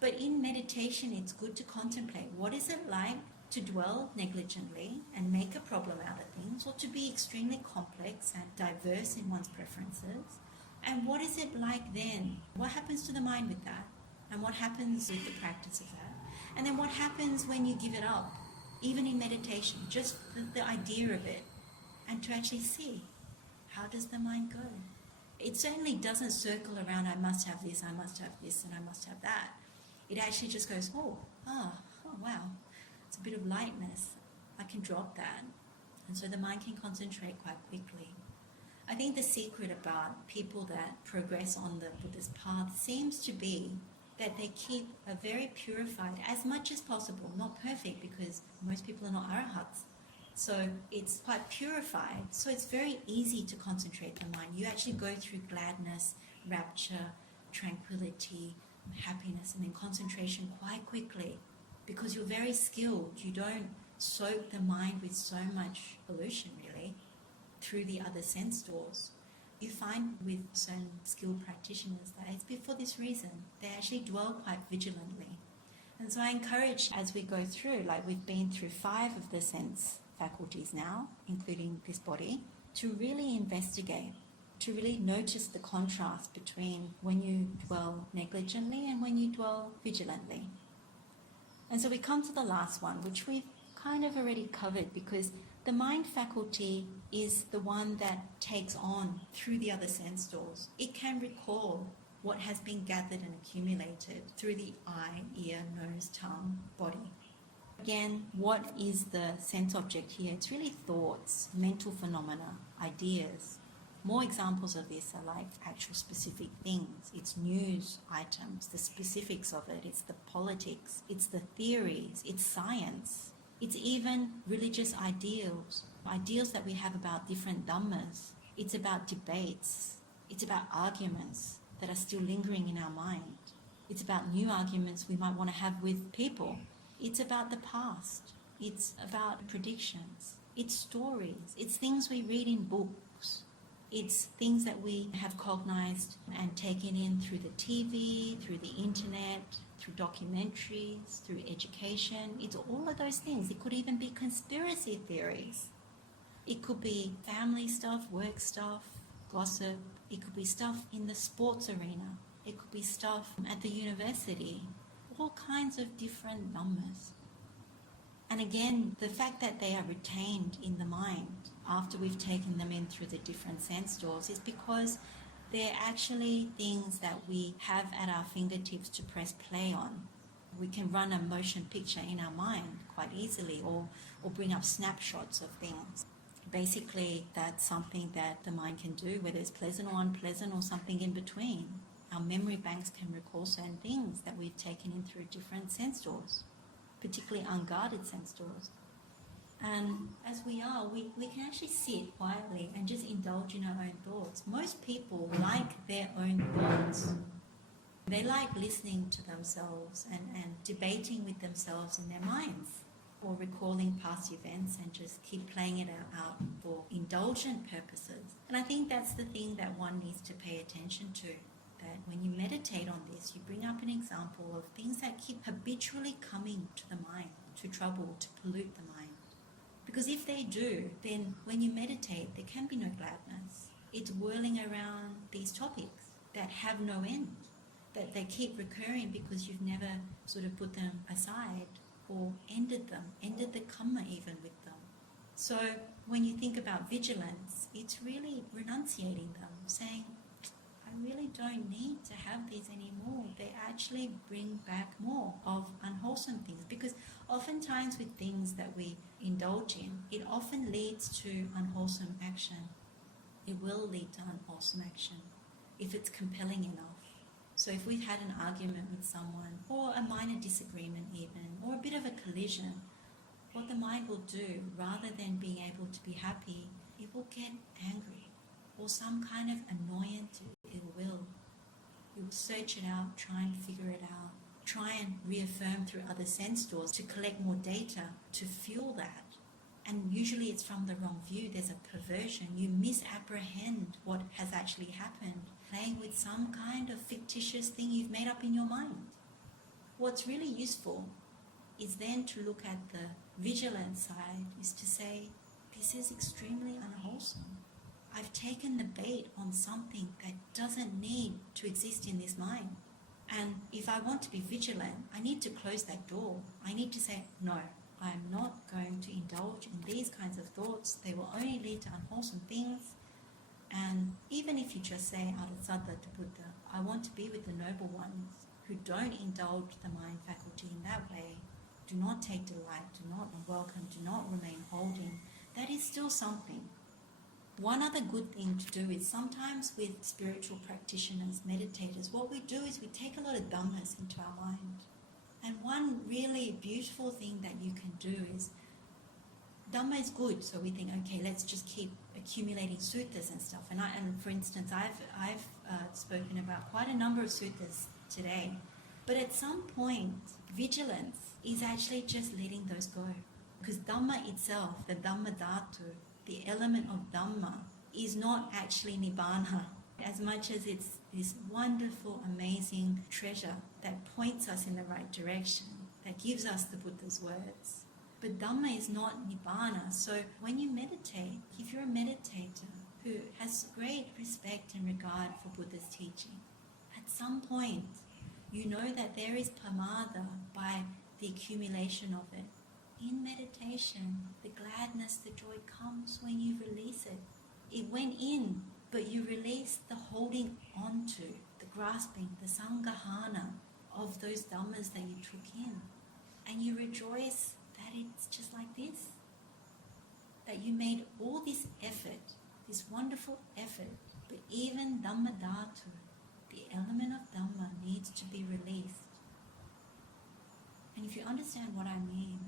But in meditation, it's good to contemplate what is it like to dwell negligently and make a problem out of things, or to be extremely complex and diverse in one's preferences. And what is it like then? What happens to the mind with that? And what happens with the practice of that? And then what happens when you give it up, even in meditation, just the idea of it, and to actually see, how does the mind go? It certainly doesn't circle around, I must have this, and I must have that. It actually just goes, oh wow, it's a bit of lightness. I can drop that. And so the mind can concentrate quite quickly. I think the secret about people that progress on the Buddhist path seems to be that they keep a very purified, as much as possible, not perfect because most people are not arahats. So it's quite purified. So it's very easy to concentrate the mind. You actually go through gladness, rapture, tranquility, happiness, and then concentration quite quickly, because you're very skilled. You don't soak the mind with so much pollution, really, through the other sense doors. You find with certain skilled practitioners that it's for this reason. They actually dwell quite vigilantly. And so I encourage, as we go through, like we've been through 5 of the sense faculties now, including this body, to really investigate, to really notice the contrast between when you dwell negligently and when you dwell vigilantly. And so we come to the last one, which we've kind of already covered, because the mind faculty is the one that takes on through the other sense doors. It can recall what has been gathered and accumulated through the eye, ear, nose, tongue, body. Again, what is the sense object here? It's really thoughts, mental phenomena, ideas. More examples of this are like actual specific things. It's news items, the specifics of it. It's the politics. It's the theories. It's science. It's even religious ideals, ideals that we have about different Dhammas. It's about debates. It's about arguments that are still lingering in our mind. It's about new arguments we might want to have with people. It's about the past. It's about predictions. It's stories. It's things we read in books. It's things that we have cognized and taken in through the TV, through the internet, through documentaries, through education. It's all of those things. It could even be conspiracy theories. It could be family stuff, work stuff, gossip. It could be stuff in the sports arena. It could be stuff at the university. All kinds of different Dhammas. And again, the fact that they are retained in the mind after we've taken them in through the different sense doors is because they're actually things that we have at our fingertips to press play on. We can run a motion picture in our mind quite easily, or bring up snapshots of things. Basically, that's something that the mind can do, whether it's pleasant or unpleasant or something in between. Our memory banks can recall certain things that we've taken in through different sense doors, particularly unguarded sense doors. And as we are, we can actually sit quietly and just indulge in our own thoughts. Most people like their own thoughts. They like listening to themselves and debating with themselves in their minds. or recalling past events and just keep playing it out for indulgent purposes. And I think that's the thing that one needs to pay attention to, that when you meditate on this, you bring up an example of things that keep habitually coming to the mind, to trouble, to pollute the mind. Because if they do, then when you meditate, there can be no gladness. It's whirling around these topics that have no end, that they keep recurring because you've never sort of put them aside or ended them, ended the karma even with them. So when you think about vigilance, it's really renunciating them, saying, I really don't need to have these anymore. They actually bring back more of unwholesome things, because oftentimes with things that we indulge in, it often leads to unwholesome action. It will lead to unwholesome action if it's compelling enough. So if we've had an argument with someone, or a minor disagreement even, or a bit of a collision, what the mind will do, rather than being able to be happy, it will get angry, or some kind of annoyance it will. It will search it out, try and figure it out, try and reaffirm through other sense doors to collect more data to fuel that. And usually it's from the wrong view. There's a perversion. You misapprehend what has actually happened, playing with some kind of fictitious thing you've made up in your mind. What's really useful is then to look at the vigilant side, is to say, this is extremely unwholesome. I've taken the bait on something that doesn't need to exist in this mind. And if I want to be vigilant, I need to close that door. I need to say, no, I'm not going to indulge in these kinds of thoughts. They will only lead to unwholesome things. And even if you just say out of saddha to Buddha, I want to be with the noble ones who don't indulge the mind faculty in that way, do not take delight, do not welcome, do not remain holding, that is still something. One other good thing to do is sometimes with spiritual practitioners, meditators, what we do is we take a lot of dhammas into our mind. And one really beautiful thing that you can do is, Dhamma is good, so we think, okay, let's just keep accumulating suttas and stuff. And for instance, I've spoken about quite a number of suttas today. But at some point, vigilance is actually just letting those go. Because Dhamma itself, the Dhamma dhatu, the element of Dhamma, is not actually Nibbana, as much as it's this wonderful, amazing treasure that points us in the right direction, that gives us the Buddha's words. But Dhamma is not Nibbana. So when you meditate, if you're a meditator who has great respect and regard for Buddha's teaching, at some point you know that there is pamāda by the accumulation of it. In meditation, the gladness, the joy comes when you release it. It went in, but you release the holding onto, the grasping, the sanghahana of those dhammas that you took in. And you rejoice that it's just like this. That you made all this effort, this wonderful effort, but even Dhamma dhatu, the element of Dhamma, needs to be released. And if you understand what I mean,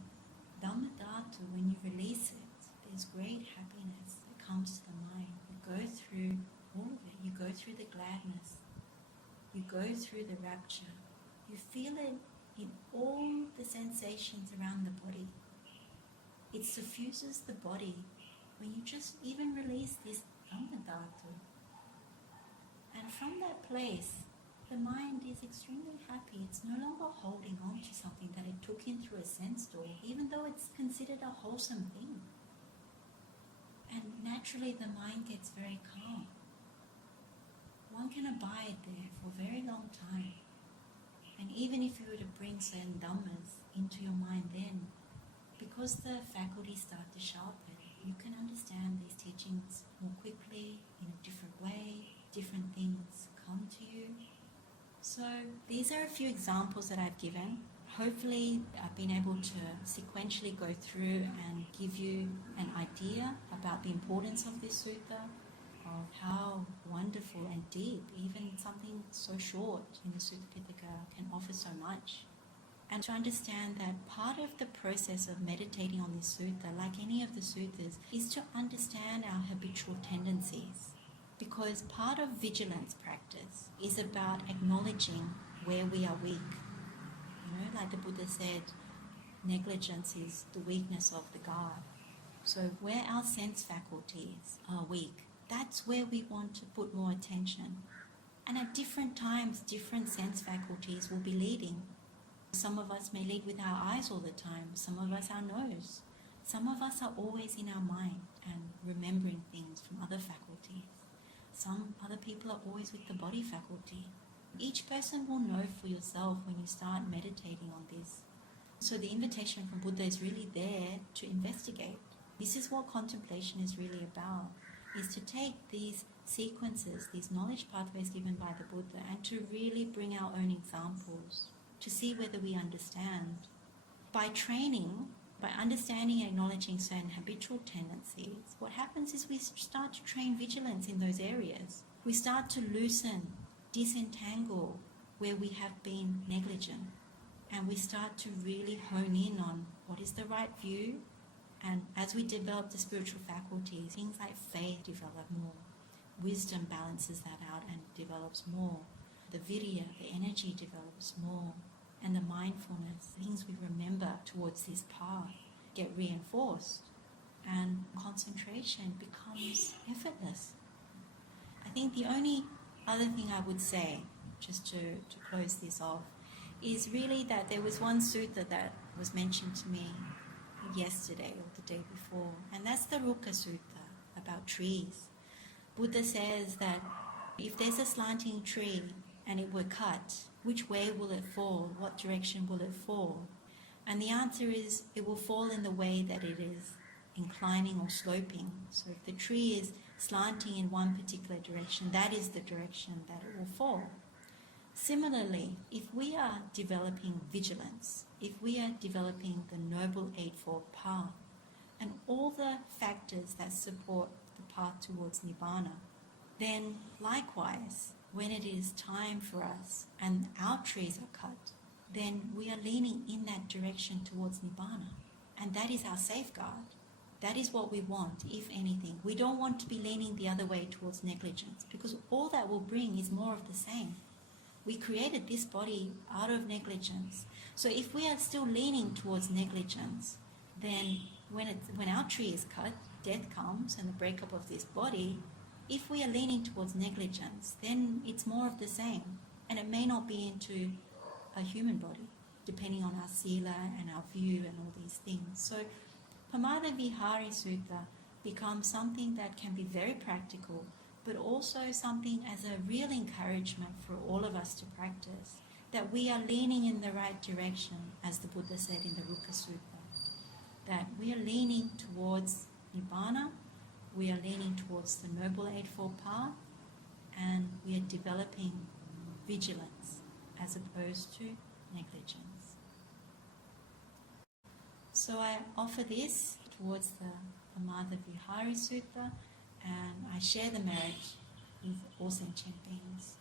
Dhamma dhatu, when you release it, there's great happiness that comes to the mind. You go through all of it. You go through the gladness. You go through the rapture. You feel it in all the sensations around the body. It suffuses the body when you just even release this Dhamma dhatu. And from that place, the mind is extremely happy. It's no longer holding on to something that it took in through a sense door, even though it's considered a wholesome thing. And naturally the mind gets very calm. One can abide there for a very long time. And even if you were to bring certain dhammas into your mind then, because the faculties start to sharpen, you can understand these teachings more quickly, in a different way, different things come to you. So these are a few examples that I've given. Hopefully I've been able to sequentially go through and give you an idea about the importance of this sutta, of how wonderful and deep even something so short in the Sutta Pitaka can offer so much. And to understand that part of the process of meditating on this sutta, like any of the suttas, is to understand our habitual tendencies. Because part of vigilance practice is about acknowledging where we are weak. You know, like the Buddha said, negligence is the weakness of the guard. So where our sense faculties are weak, that's where we want to put more attention. And at different times, different sense faculties will be leading. Some of us may lead with our eyes all the time, some of us our nose. Some of us are always in our mind and remembering things from other faculties. Some other people are always with the body faculty. Each person will know for yourself when you start meditating on this. So the invitation from Buddha is really there to investigate. This is what contemplation is really about, is to take these sequences, these knowledge pathways given by the Buddha, and to really bring our own examples, to see whether we understand. By training, by understanding and acknowledging certain habitual tendencies, what happens is we start to train vigilance in those areas. We start to loosen, disentangle where we have been negligent, and we start to really hone in on what is the right view. And as we develop the spiritual faculties, things like faith develop more, wisdom balances that out and develops more, the virya, the energy develops more, and the mindfulness, things we remember towards this path, get reinforced, and concentration becomes effortless. I think the only other thing I would say, just to close this off, is really that there was one sutta that was mentioned to me yesterday or the day before, and that's the Ruka Sutra about trees. Buddha says that if there's a slanting tree and it were cut, which way will it fall? What direction will it fall? And the answer is it will fall in the way that it is inclining or sloping. So if the tree is slanting in one particular direction, that is the direction that it will fall. Similarly, if we are developing vigilance, if we are developing the Noble Eightfold Path, and all the factors that support the path towards Nibbana, then likewise, when it is time for us and our trees are cut, then we are leaning in that direction towards Nibbana. And that is our safeguard. That is what we want, if anything. We don't want to be leaning the other way towards negligence, because all that will bring is more of the same. We created this body out of negligence. So if we are still leaning towards negligence, then when our tree is cut, death comes and the breakup of this body. If we are leaning towards negligence, then it's more of the same. And it may not be into a human body, depending on our sila and our view and all these things. So Pamādavihārī Sutta becomes something that can be very practical, but also something as a real encouragement for all of us to practice, that we are leaning in the right direction, as the Buddha said in the Ruka Sutra, that we are leaning towards Nibbana, we are leaning towards the Noble Eightfold Path, and we are developing vigilance as opposed to negligence. So I offer this towards the Pamadavihari Sutta, and I share the merit with all sentient beings.